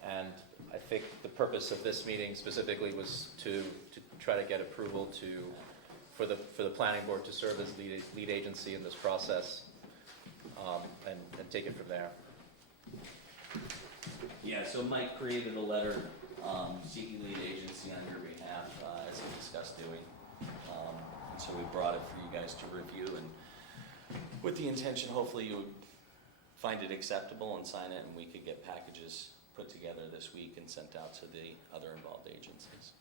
And I think the purpose of this meeting specifically was to try to get approval for the planning board to serve as lead agency in this process, and take it from there. Yeah, so Mike created a letter seeking lead agency on your behalf, as he discussed doing. And so we brought it for you guys to review, and with the intention, hopefully you would find it acceptable and sign it, and we could get packages put together this week and sent out to the other involved agencies.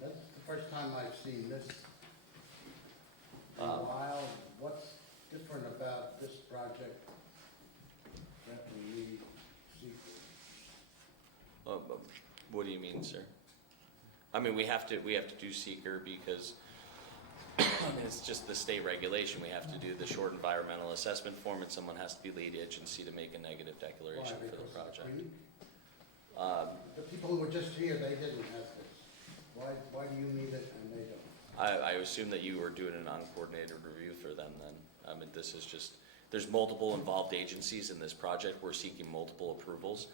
That's the first time I've seen this in a while. What's different about this project that we What do you mean, sir? I mean, we have to do seeker because, I mean, it's just the state regulation. We have to do the short environmental assessment form, and someone has to be lead agency to make a negative declaration for the project. The people who were just here, they didn't have this. Why do you need it and they don't? I assume that you were doing an uncoordinated review for them then. I mean, this is just, there's multiple involved agencies in this project. We're seeking multiple approvals.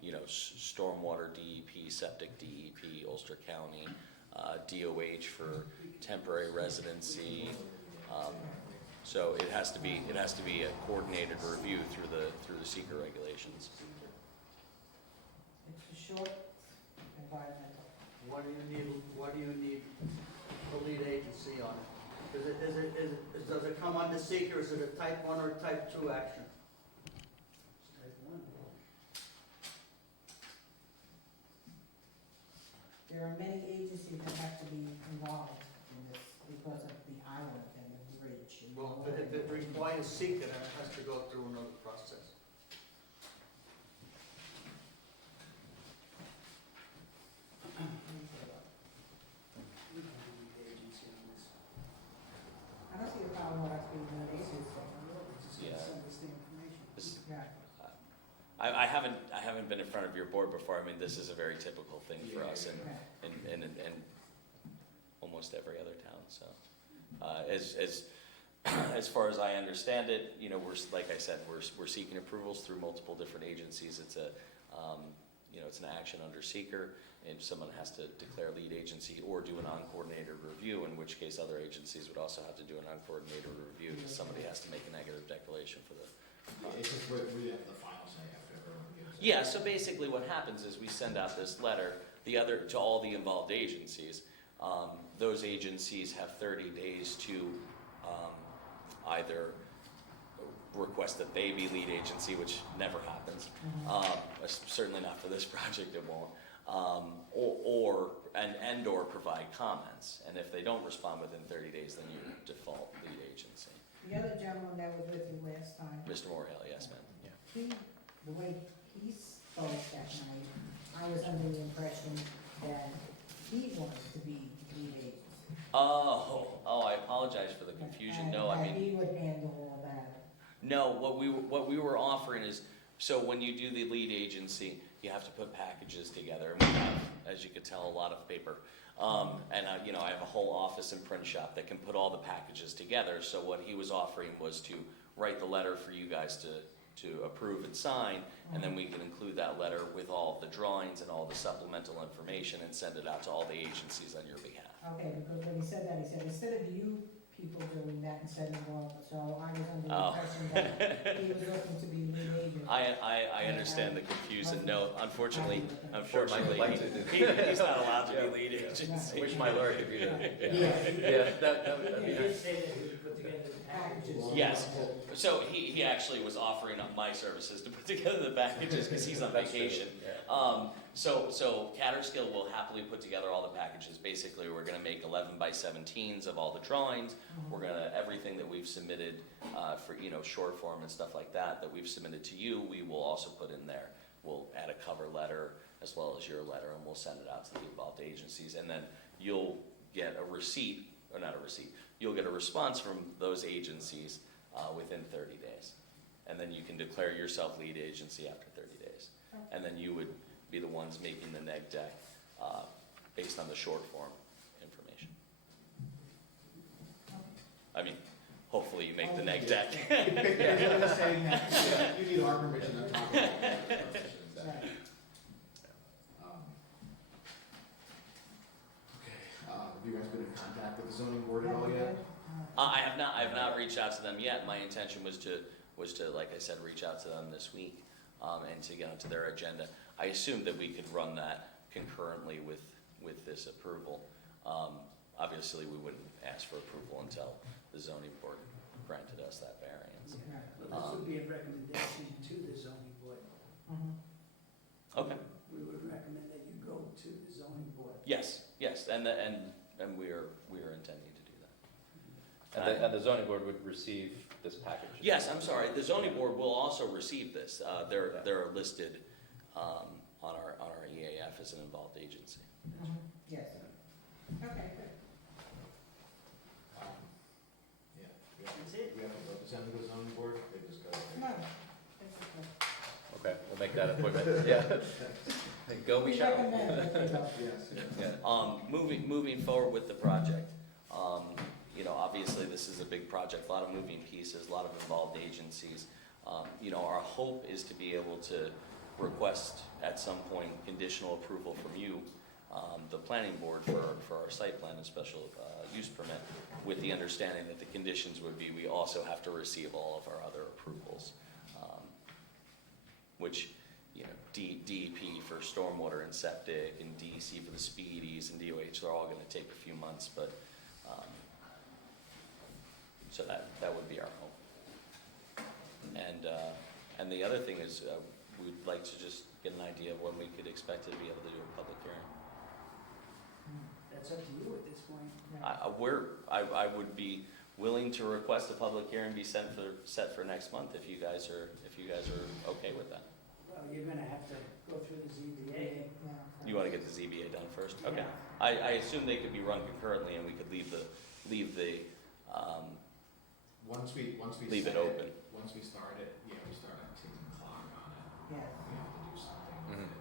You know, stormwater DEP, septic DEP, Ulster County, DOH for temporary residency. So it has to be a coordinated review through the seeker regulations. It's a short environmental. What do you need the lead agency on it? Does it come under seeker, is it a type 1 or type 2 action? Type 1. There are many agencies that have to be involved in this because of the island and the bridge. And Well, if it requires seeker, then it has to go through another process. I don't see the problem with us being an agency. Yeah. This- Exactly. I haven't been in front of your board before. I mean, this is a very typical thing for us and almost every other town, so. As far as I understand it, you know, like I said, we're seeking approvals through multiple different agencies. It's it's an action under seeker, and someone has to declare lead agency or do an uncoordinated review, in which case other agencies would also have to do an uncoordinated review, because somebody has to make a negative declaration for the. It's just we have the final say after everyone gives it. Yeah, so basically what happens is we send out this letter, to all the involved agencies. Those agencies have 30 days to either request that they be lead agency, which never happens, certainly not for this project, it won't, or provide comments. And if they don't respond within 30 days, then you default lead agency. The other gentleman that was with you last time, Mr. Morhill, yes, ma'am. the way he spoke that night, I was under the impression that he wanted to be lead agency. Oh, I apologize for the confusion. No, I mean. That he would handle all that. No, what we were offering is, so when you do the lead agency, you have to put packages together, and we have, as you could tell, a lot of paper. I have a whole office and print shop that can put all the packages together. So what he was offering was to write the letter for you guys to approve and sign, and then we can include that letter with all the drawings and all the supplemental information and send it out to all the agencies on your behalf. Okay, because when he said that, he said, instead of you people doing that instead of all, so I was under the impression that he was looking to be lead agent. I understand the confusion. No, unfortunately, Sure, Mike would like to do that. he's not allowed to be lead agency. I wish my lawyer could do that. Yeah. That would be nice. say that he would put together the packages. Yes, so he actually was offering up my services to put together the packages because he's on That's true, vacation. yeah. So Catterskill will happily put together all the packages. Basically, we're gonna make 11 by 17s of all the drawings. We're gonna, everything that we've submitted for, short form and stuff like that we've submitted to you, we will also put in there. We'll add a cover letter as well as your letter, and we'll send it out to the involved agencies. And then you'll get a receipt, or not a receipt, you'll get a response from those agencies within 30 days. And then you can declare yourself lead agency after 30 days. And then you would be the ones making the neg deck based on the short form information. I mean, hopefully you make the neg deck. You need our permission to talk about that. Okay, have you guys been in contact with the zoning board at all yet? I have not reached out to them yet. My intention was to, like I said, reach out to them this week and to get onto their agenda. I assumed that we could run that concurrently with this approval. Obviously, we wouldn't ask for approval until the zoning board granted us that variance. But this would be a recommendation to the zoning board. Okay. We would recommend that you go to the zoning board. Yes, and we are intending to do that. And the zoning board would receive this package? Yes, I'm sorry. The zoning board will also receive this. They're listed on as an involved agency. Yes. Okay, good. Yeah, That's it. we have a representative of the zoning board, they just go. No, that's okay. Okay, we'll make that appointment, yeah. Go we shall. recommend that they go. Yes, Moving forward with the project, you know, obviously this is a big project, a lot of moving pieces, a lot of involved agencies. You know, our hope is to be able to request at some point conditional approval from you, the planning board for our site plan and special use permit, with the understanding that the conditions would be we also have to receive all of our other approvals, which, you know, DEP for stormwater and septic, and DEC for the speedies, and DOH, they're all gonna take a few months, but, so that would be our hope. And the other thing is, we'd like to just get an idea of when we could expect to be able to do a public hearing. That's up to you at this point. I would be willing to request a public hearing be set for next month if you guys are okay with that. Well, you're gonna have to go through the ZBA. You wanna get the ZBA done first? Okay. I assume they could be run concurrently and we could leave Leave it open. Once we start it, yeah, we start ticking the clock on it. Yes. We have to do something with Mhm. it.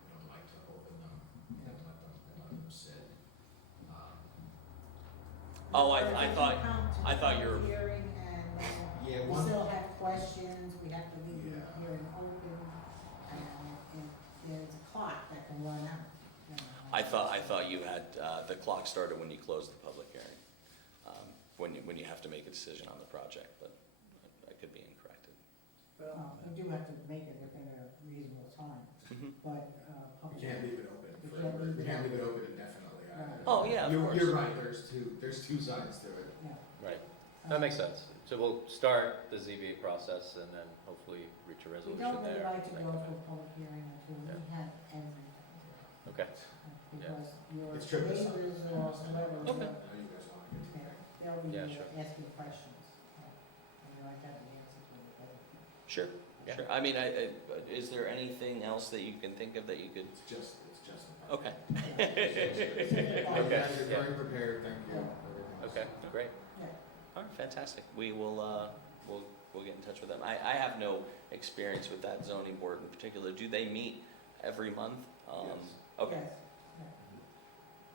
We don't like to open them and let them sit. Oh, I thought you were- Hearing and, Yeah, we one, still have questions, we have to leave the Yeah. hearing open, and there's a clock that can run out. you know. I thought you had, the clock started when you closed the public hearing, when you have to make a decision on the project, but I could be incorrected. Well, We do have to make it within a reasonable time, Mhm. but, we public. can't leave it open We forever. can't leave We it can't leave it open. open indefinitely either. Right. Oh, yeah, of course. You're right, there's two sides to it. Yeah. Right, that makes sense. So we'll start the ZBA process and then hopefully reach a We resolution don't really there. like to go for a public hearing until we Yeah. have everything. Okay, Because your It's tricky. neighbors or whoever, Okay. I know you guys want to get together. they'll be Yeah, sure. asking questions. And you like to have the answer for everything. Sure, Yeah. sure. I mean, is there anything else that you can think of that you could, It's just. okay. Okay. You guys are very prepared, thank you. okay, great. All right, fantastic. We will, we'll get in touch with them. I have no experience with that zoning board in particular. Do they meet every month? Yes. Okay. Yes.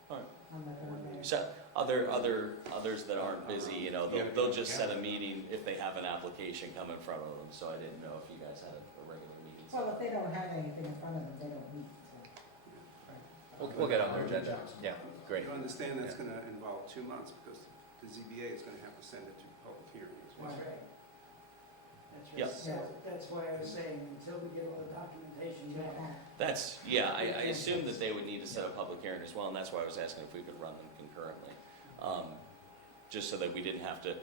All right. I'm not gonna make. So others that aren't busy, you know, they'll just set a meeting if they have an application come in front of them. So I didn't know if you guys had a regular meeting. Well, if they don't have anything in front of them, they don't meet, so. We'll get on their agenda. Yeah, great. You understand that's gonna involve 2 months, because the ZBA is gonna have to send it to public hearing as well. Right. Yep. That's why I was saying, until we get all the documentation back. That's, yeah, I assume that they would need to set a public hearing as well, and that's why I was asking if we could run them concurrently. Just so that we didn't have to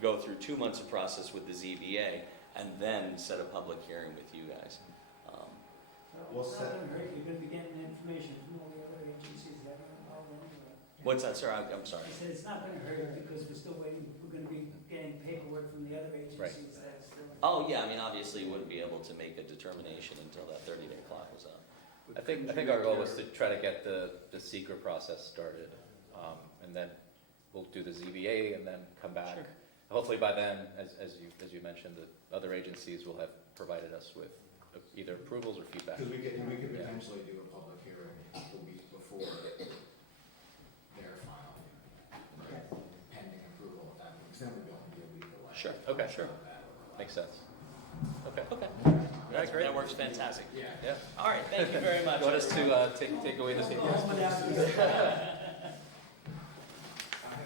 go through 2 months of process with the ZBA and then set a public hearing with you guys. We'll set- You're gonna be getting information from all the other agencies that are involved anyway. What's that, sir? I'm sorry. I said it's not gonna hurt, because we're still waiting, we're gonna be getting paperwork from the other agencies that's still. Oh, yeah, I mean, obviously you wouldn't be able to make a determination until that 30-day clock was up. I think our goal was to try to get the secret process started, and then we'll do the ZBA and then come back. Sure. Hopefully by then, as you mentioned, the other agencies will have provided us with either approvals or feedback. Because we could Yeah. potentially do a public hearing the week before their final, right? Pending approval of that, because then we'd only be a week away. Sure. Okay. Sure. Makes sense. Okay. Okay. Right, great. That works fantastic. Yeah. Yeah. All right, thank you very much. You want us to take away the secret? I have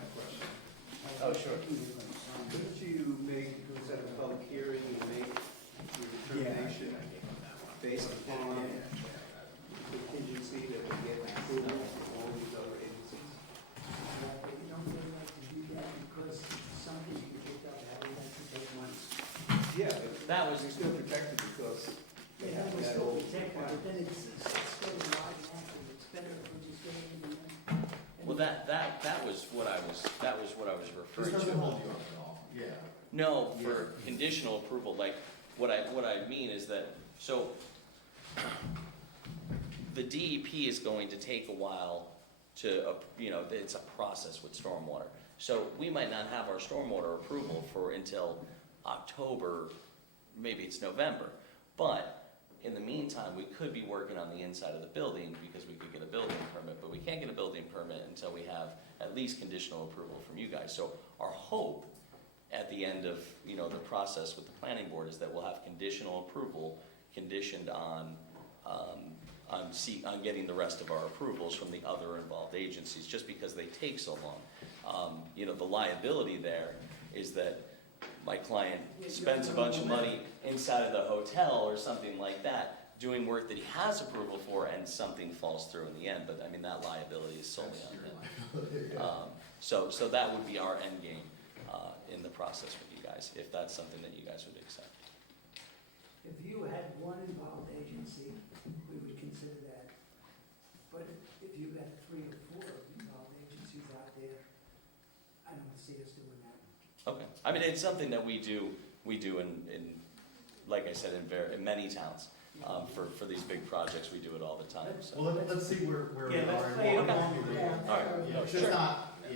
a question. Oh, sure. Couldn't you set a public hearing and make your determination based upon contingency that we get approval from all these other agencies? You don't really like to do that because something you can pick up, how we like to take months. Yeah, but That was, we're still protected because they Yeah, have we're that still old. protected, but then it's still alive and active. It's better if we just go in and. well, that was what I was This referring doesn't to. hold you up at all. Yeah. No, for conditional approval, like, what I mean is that, so, the DEP is going to take a while to, it's a process with stormwater. So we might not have our stormwater approval for until October, maybe it's November. But in the meantime, we could be working on the inside of the building because we could get a building permit, but we can't get a building permit until we have at least conditional approval from you guys. So our hope at the end of, the process with the planning board is that we'll have conditional approval conditioned on getting the rest of our approvals from the other involved agencies, just because they take so long. The liability there is that my client spends a bunch of money inside of the hotel or something like that, doing work that he has approval for, and something falls through in the end, but I mean, that liability is solely on him. So that would be our end game in the process with you guys, if that's something that you guys would accept. If you had one involved agency, we would consider that. But if you got 3 or 4 involved agencies out there, I don't see us doing that. Okay, I mean, it's something that we do in like I said, in many towns. For these big projects, we do it all the time, so. Well, let's see where we Yeah, are. let's and play it what out. we do. Yeah. All right. Yeah, it's Sure. just not, I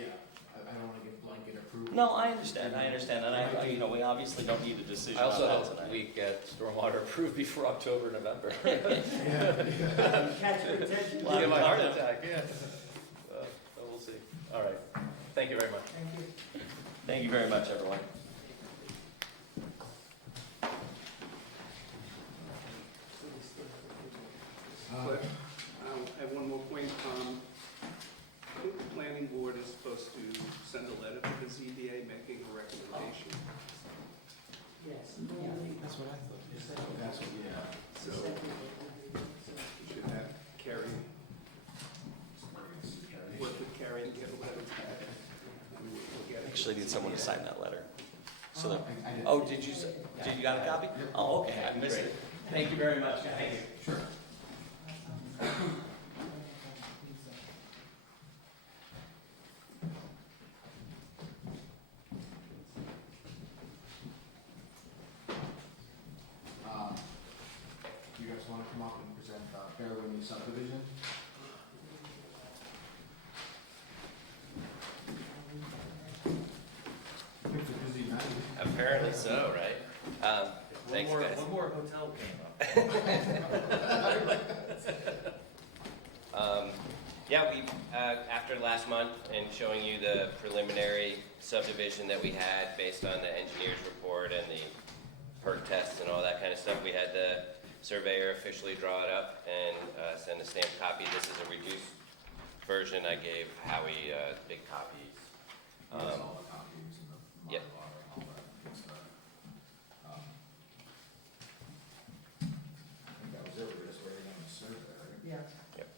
don't wanna give blanket approval. No, I understand, and we obviously don't need a decision I on also that hope tonight. we get stormwater approved before October, November. Catch your attention. Well, Get my heart Well, attack, yeah. So we'll see. All right, thank you very much. Thank you. Thank you very much, everyone. But I have one more point. I think the planning board is supposed to send a letter to the ZBA making a recommendation. Yes. That's what I thought. That's what, yeah. So we should have Carrie, work with Carrie and get a letter. And we'll get it. Actually need someone to sign that letter. So that, I did. oh, did you got a copy? Oh, okay, I missed it. Thank you very much, guys. Sure. You guys wanna come up and present, Fairway subdivision? It's a busy night. Apparently so, right? Thanks, guys. One more hotel came up. Yeah, we, after last month and showing you the preliminary subdivision that we had based on the engineer's report and the perk tests and all that kind of stuff, we had the surveyor officially draw it up and send a stamped copy. This is a reduced version. I gave Howie big copies. All the copies and the Yep. Mylar and all that good stuff. I think that was it, we were just waiting on the survey, right? Yeah. Yep.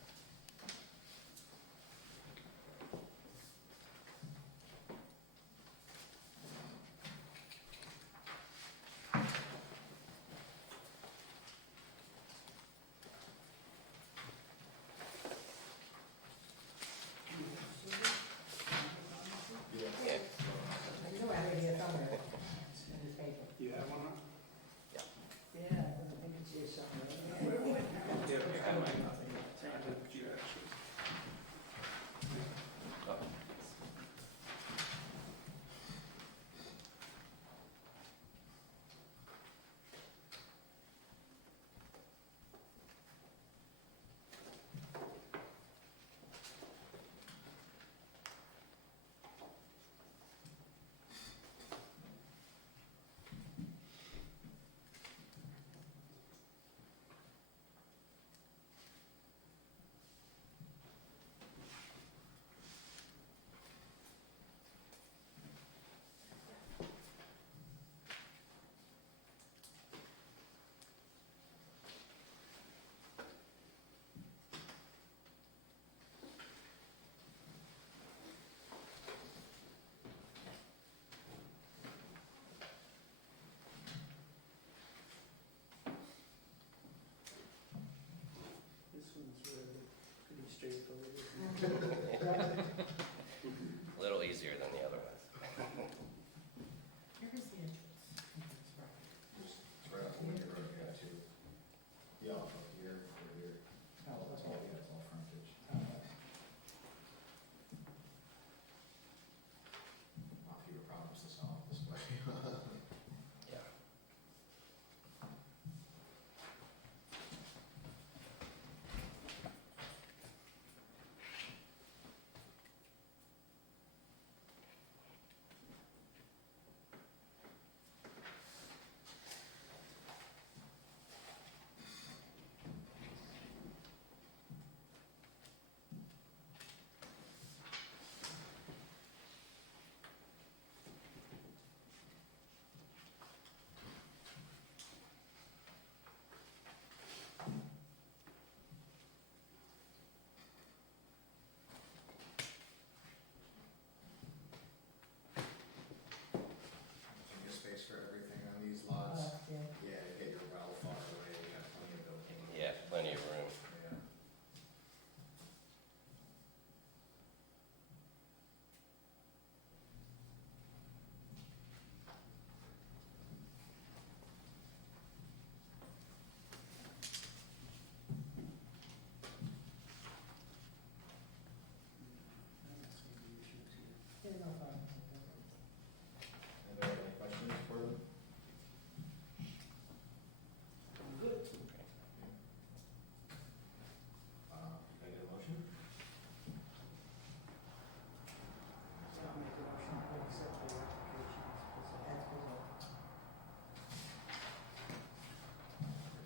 Yeah. I know I have it here somewhere in this paper. You have one, huh? Yeah, I think it's here somewhere. Yeah, I might not. I did, you actually. This one's really pretty straightforward. A little easier than the other ones. Here's the entrance. It's right off Winter Road, yeah, too. Yeah, off of here, over here. Oh, okay.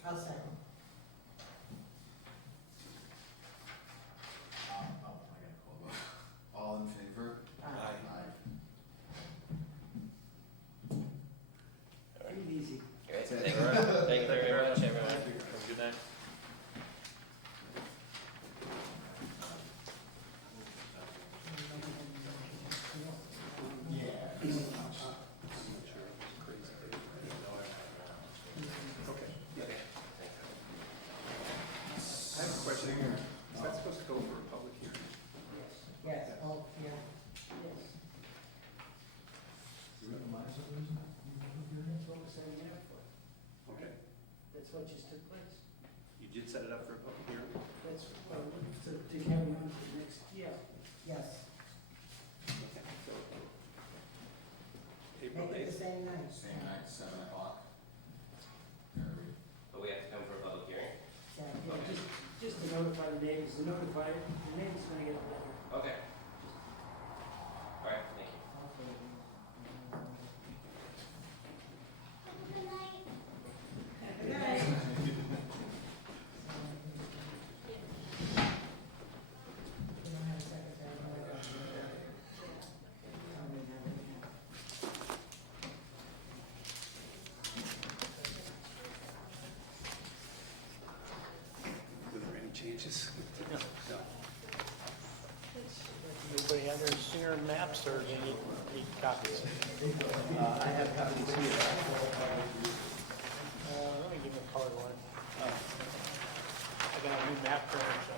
I'll second. I gotta call vote. All in favor? Aye. Pretty easy. Great, That's it. thank you very much, everyone. Have a good night. I have a question. Is that supposed to go for a public hearing? Yes, oh, yeah, yes. That's what we're setting it up for. Okay. That's what just took place. You did set it up for a public hearing? That's, well, to carry on to the next, yeah. Yes, Okay. So, April make it the 8th? same night. Same night, 7 o'clock. But we have to come for a public hearing? Yeah, Yeah, just to notify the neighbors, the neighbor's gonna get a letter. Okay. All right, thank you. Good night. We don't have a secretary. Were there any changes? No. Everybody have their Singer maps, or do you need copies? I have copies here. Let me give you a colored one. I got a new map printer, so.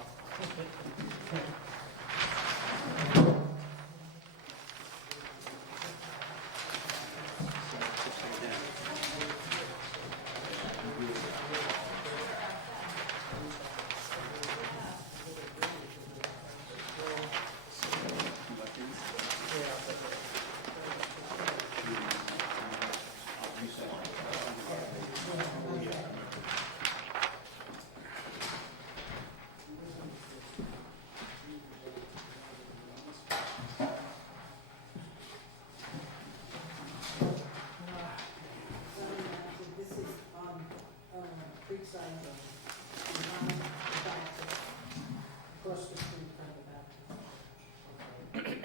This is on, Creekside Road. Behind the back, across the street from the back.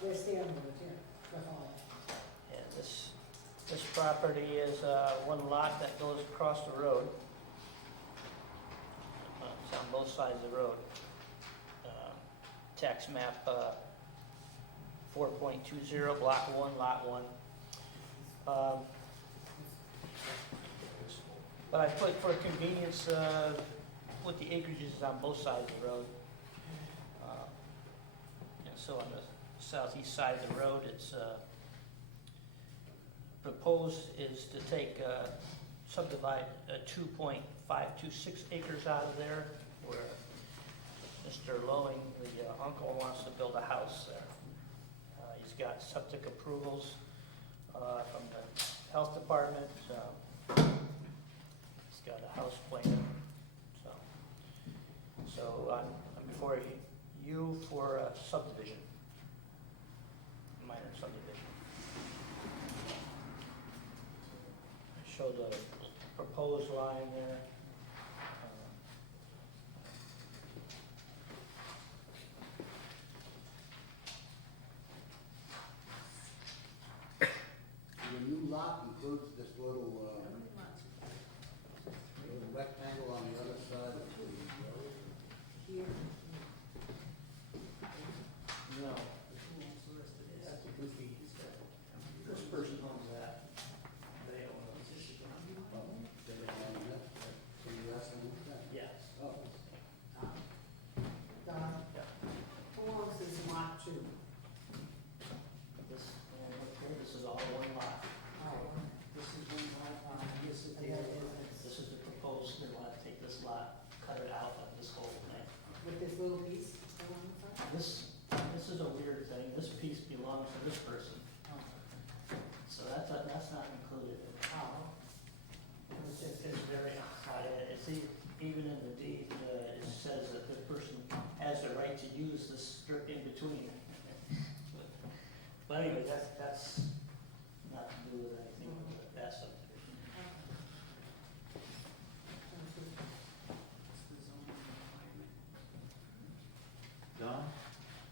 Where's the other one, yeah, the hall? Yeah, this property is one lot that goes across the road. It's on both sides of the road. Tax map 4.20, block 1, lot 1. But I put for convenience with the acreages on both sides of the road. And so on the southeast side of the road, it's proposed is to take, subdivide 2.526 acres out of there, where Mr. Lowing, the uncle, wants to build a house there. He's got septic approvals from the health department. He's got a house plan. So I'm before you for a subdivision, minor subdivision. I show the proposed line there. The new lot includes this little rectangle on the other side of the road. Here, No. That's a goofy. This person owns that. They own it. So you asked them who's that? Yes. Oh. Don, who owns this lot two? This is all one lot. Oh, This is one lot, this is the and other that lot. is, This is the proposed, they want to take this lot, cut it out of this whole thing. with this little piece along the front? This is a weird thing. This piece belongs to this person. Oh, So that's not included. oh. It's very odd. Even in the deed, it says that the person has the right to use this strip in between. But anyway, that's not to do with anything with that subdivision.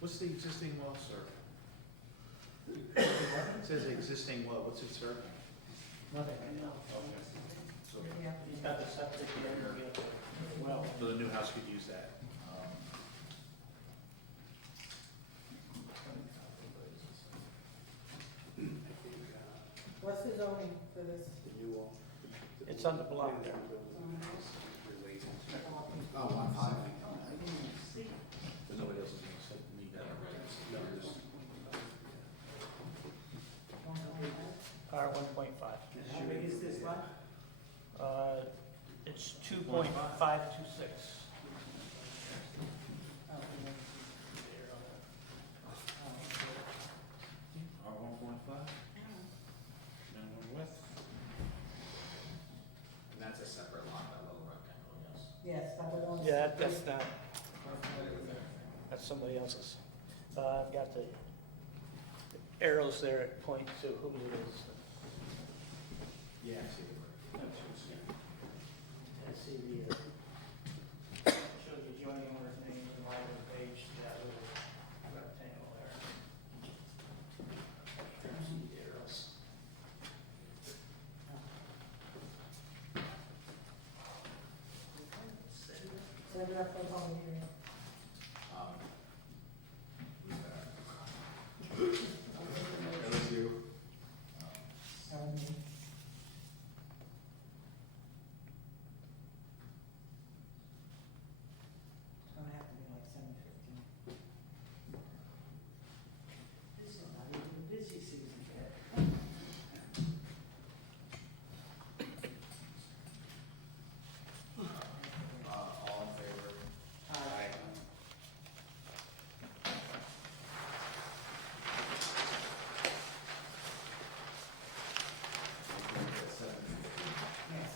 What's the existing well serving? It says existing well, what's it serving? Nothing right now. Okay. So, He's got the septic here, and we have the well. so the new house could use that. What's the zoning for this? The new wall. It's on the block there. Related. Oh, 1.5. But nobody else is gonna set, need that. No, just- R 1.5. How big is this lot? It's 2.526. R 1.5? Minimum width? And that's a separate lot, that little rectangle, yes. Yes, that belongs. Yeah, that's not, that's somebody else's. I've got the arrows there that point to who it is. Yeah, I see the brick. I see the, shows the joining owner's name and line of the page, that little rectangle there. See the arrows. Set it up for a public hearing. Who's that? That was you. It's gonna have to be like 7:15. This is not even a busy season yet. All in favor? Aye. At 7:15. Yes.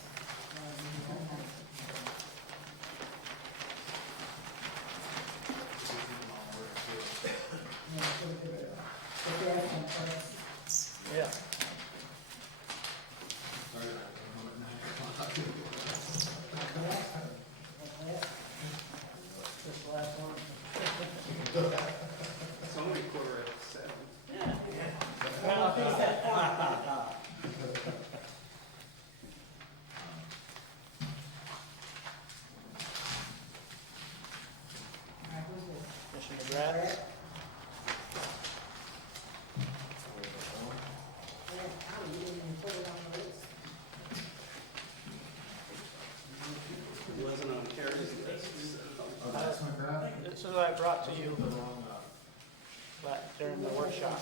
Yeah, so the gas one first. Yeah. Sorry, I'm home at 9 o'clock. This last one. It's only 7:15. Well, All right, who's this? Commissioner McGrath? Brett? Brett, how you didn't even put it on the list? It wasn't on Carrie's list, so. Oh, that's my graph? This is what I brought to you The wrong, during the workshop.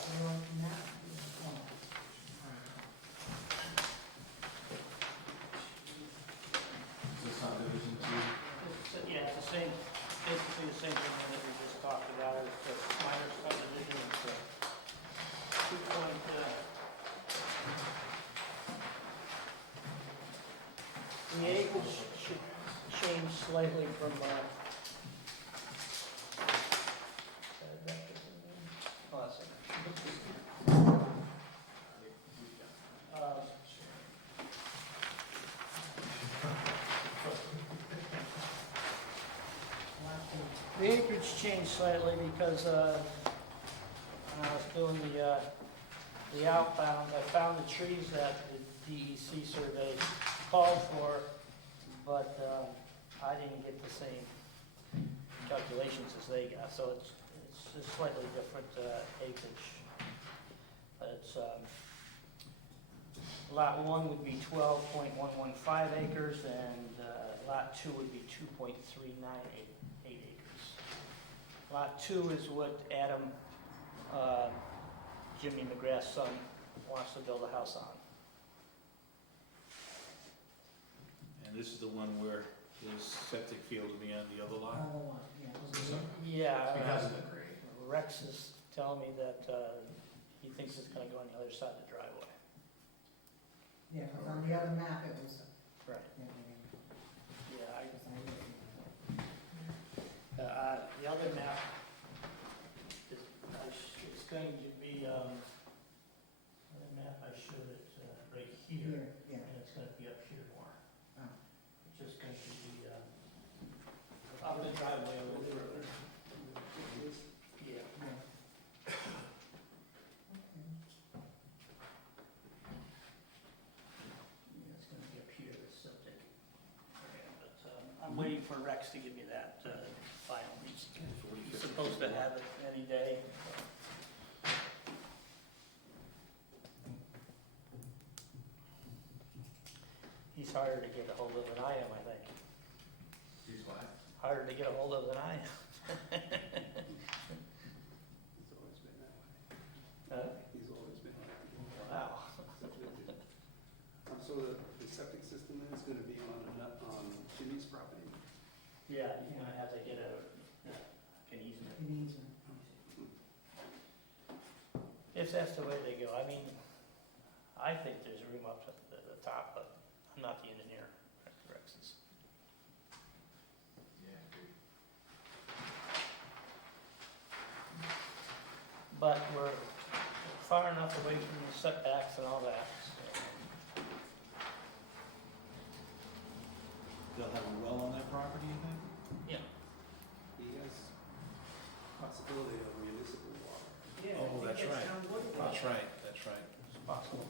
is this subdivision 2? Yeah, it's the same, basically the same thing that we just talked about, it's the minor subdivision, it's a 2 point, the acreage should change slightly from, oh, that's it. The acreage changed slightly because, when I was doing the outbound, I found the trees that the DEC survey called for, but, I didn't get the same calculations as they got, so it's a slightly different, acreage. But it's, lot 1 would be 12.115 acres, and, lot 2 would be 2.398 acres. Lot 2 is what Adam, Jimmy McGrath's son, wants to build a house on. And this is the one where his septic field will be on the other lot? Another one, yeah. Yeah, Because of the grade. Rex is telling me that he thinks it's gonna go on the other side of the driveway. Yeah, 'cause on the other map it was. Right. Yeah, Yeah, I guess I the other map is, it's going to be, the map I showed it right here, yeah. and it's gonna be up here more. Oh. It's just going to be, up the driveway a little further. Yeah. for Rex to give me that file. He's supposed to have it any day. He's harder to get a hold of than I am, I think. He's what? Harder to get a hold of than I am. He's always been that way. Huh? He's always been like that. Wow. So the septic system then is gonna be on Jimmy's property? Yeah, you're gonna have to get an easement. If that's the way they go, I mean, I think there's room up to the top, but I'm not the engineer. Rex is. Yeah, dude. But we're far enough away from the setbacks and all that. They'll have a well on that property, you think? Yeah. He has possibility of municipal water. Yeah, Oh, I that's think right. town water. That's right, that's right. It's possible.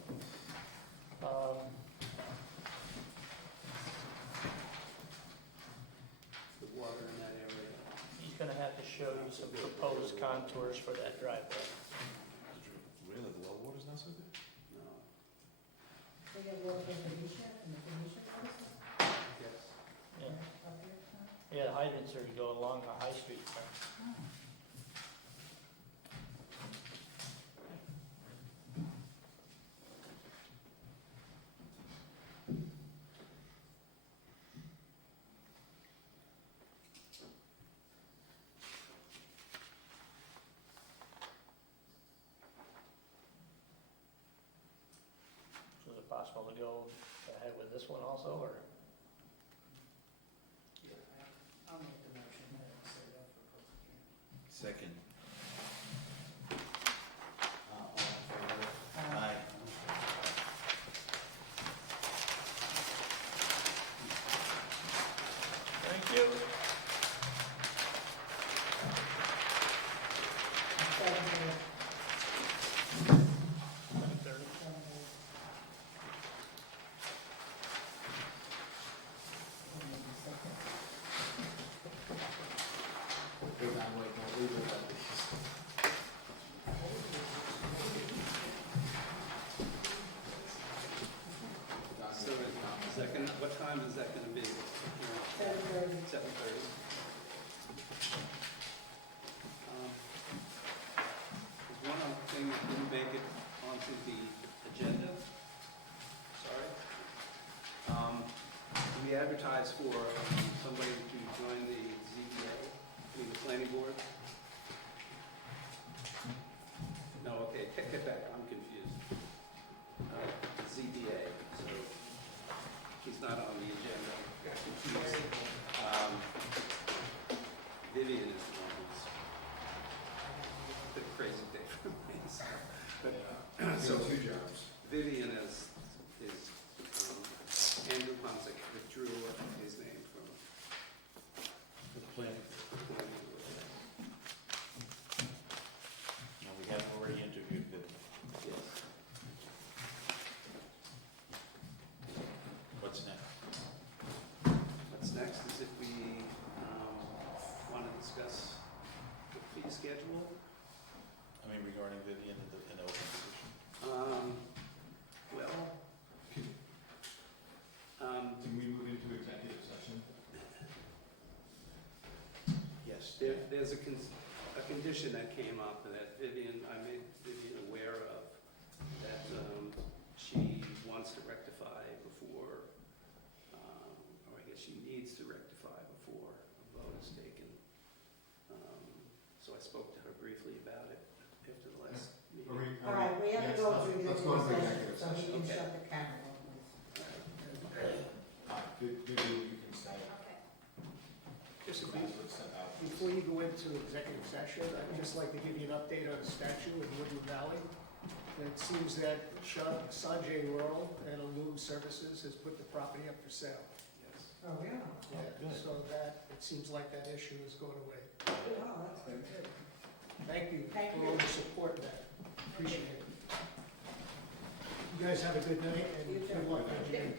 The water in that area. He's gonna have to show you some proposed contours for that driveway. Really, the well water's not so good? No. We have water in the Phoenicia, also? Yes. Yeah, Up here, huh? yeah, the hydrants are to go along the high street there. So is it possible to go ahead with this one also, or? I'll make the motion that it's set up for public hearing. Second. All in favor? Aye. Thank you. Good, I'm like, no, leave it like this. So is that gonna, what time is that gonna be? 7:30. 7:30. There's one other thing that didn't make it onto the agenda. Sorry. We advertised for somebody to join the ZBA, the planning board. No, okay, take it back, I'm confused. ZBA, so he's not on the agenda. Vivian is the one who's a bit crazy day for me, so. But, so Two jobs. Vivian is Andrew Ponsick withdrew his name from The plan, the planning board. no, we have already interviewed the, Yes. what's next? What's next is if we want to discuss the fee schedule. I mean, regarding Vivian and the open position. Well, Can we move into executive session? Yes. there's a condition that came up that I made Vivian aware of, that she wants to rectify before, or I guess she needs to rectify before a vote is taken. So I spoke to her briefly about it after the last meeting. All right, we have to go to Let's go into executive executive session, so he can Okay. shut the camera off, please. Good, you can stay. Just a Supervisor would step out. Before you go into executive session, I'd just like to give you an update on the statue in Woodland Valley. And it seems that Sanjay Rural and Loom Services has put the property up for sale. Yes. Oh, yeah. good. So that, it seems like that issue is going away. Oh, that's good. Thank you Thank for you. all the support that, appreciate it. You guys have a good night You and too. good luck, engineer.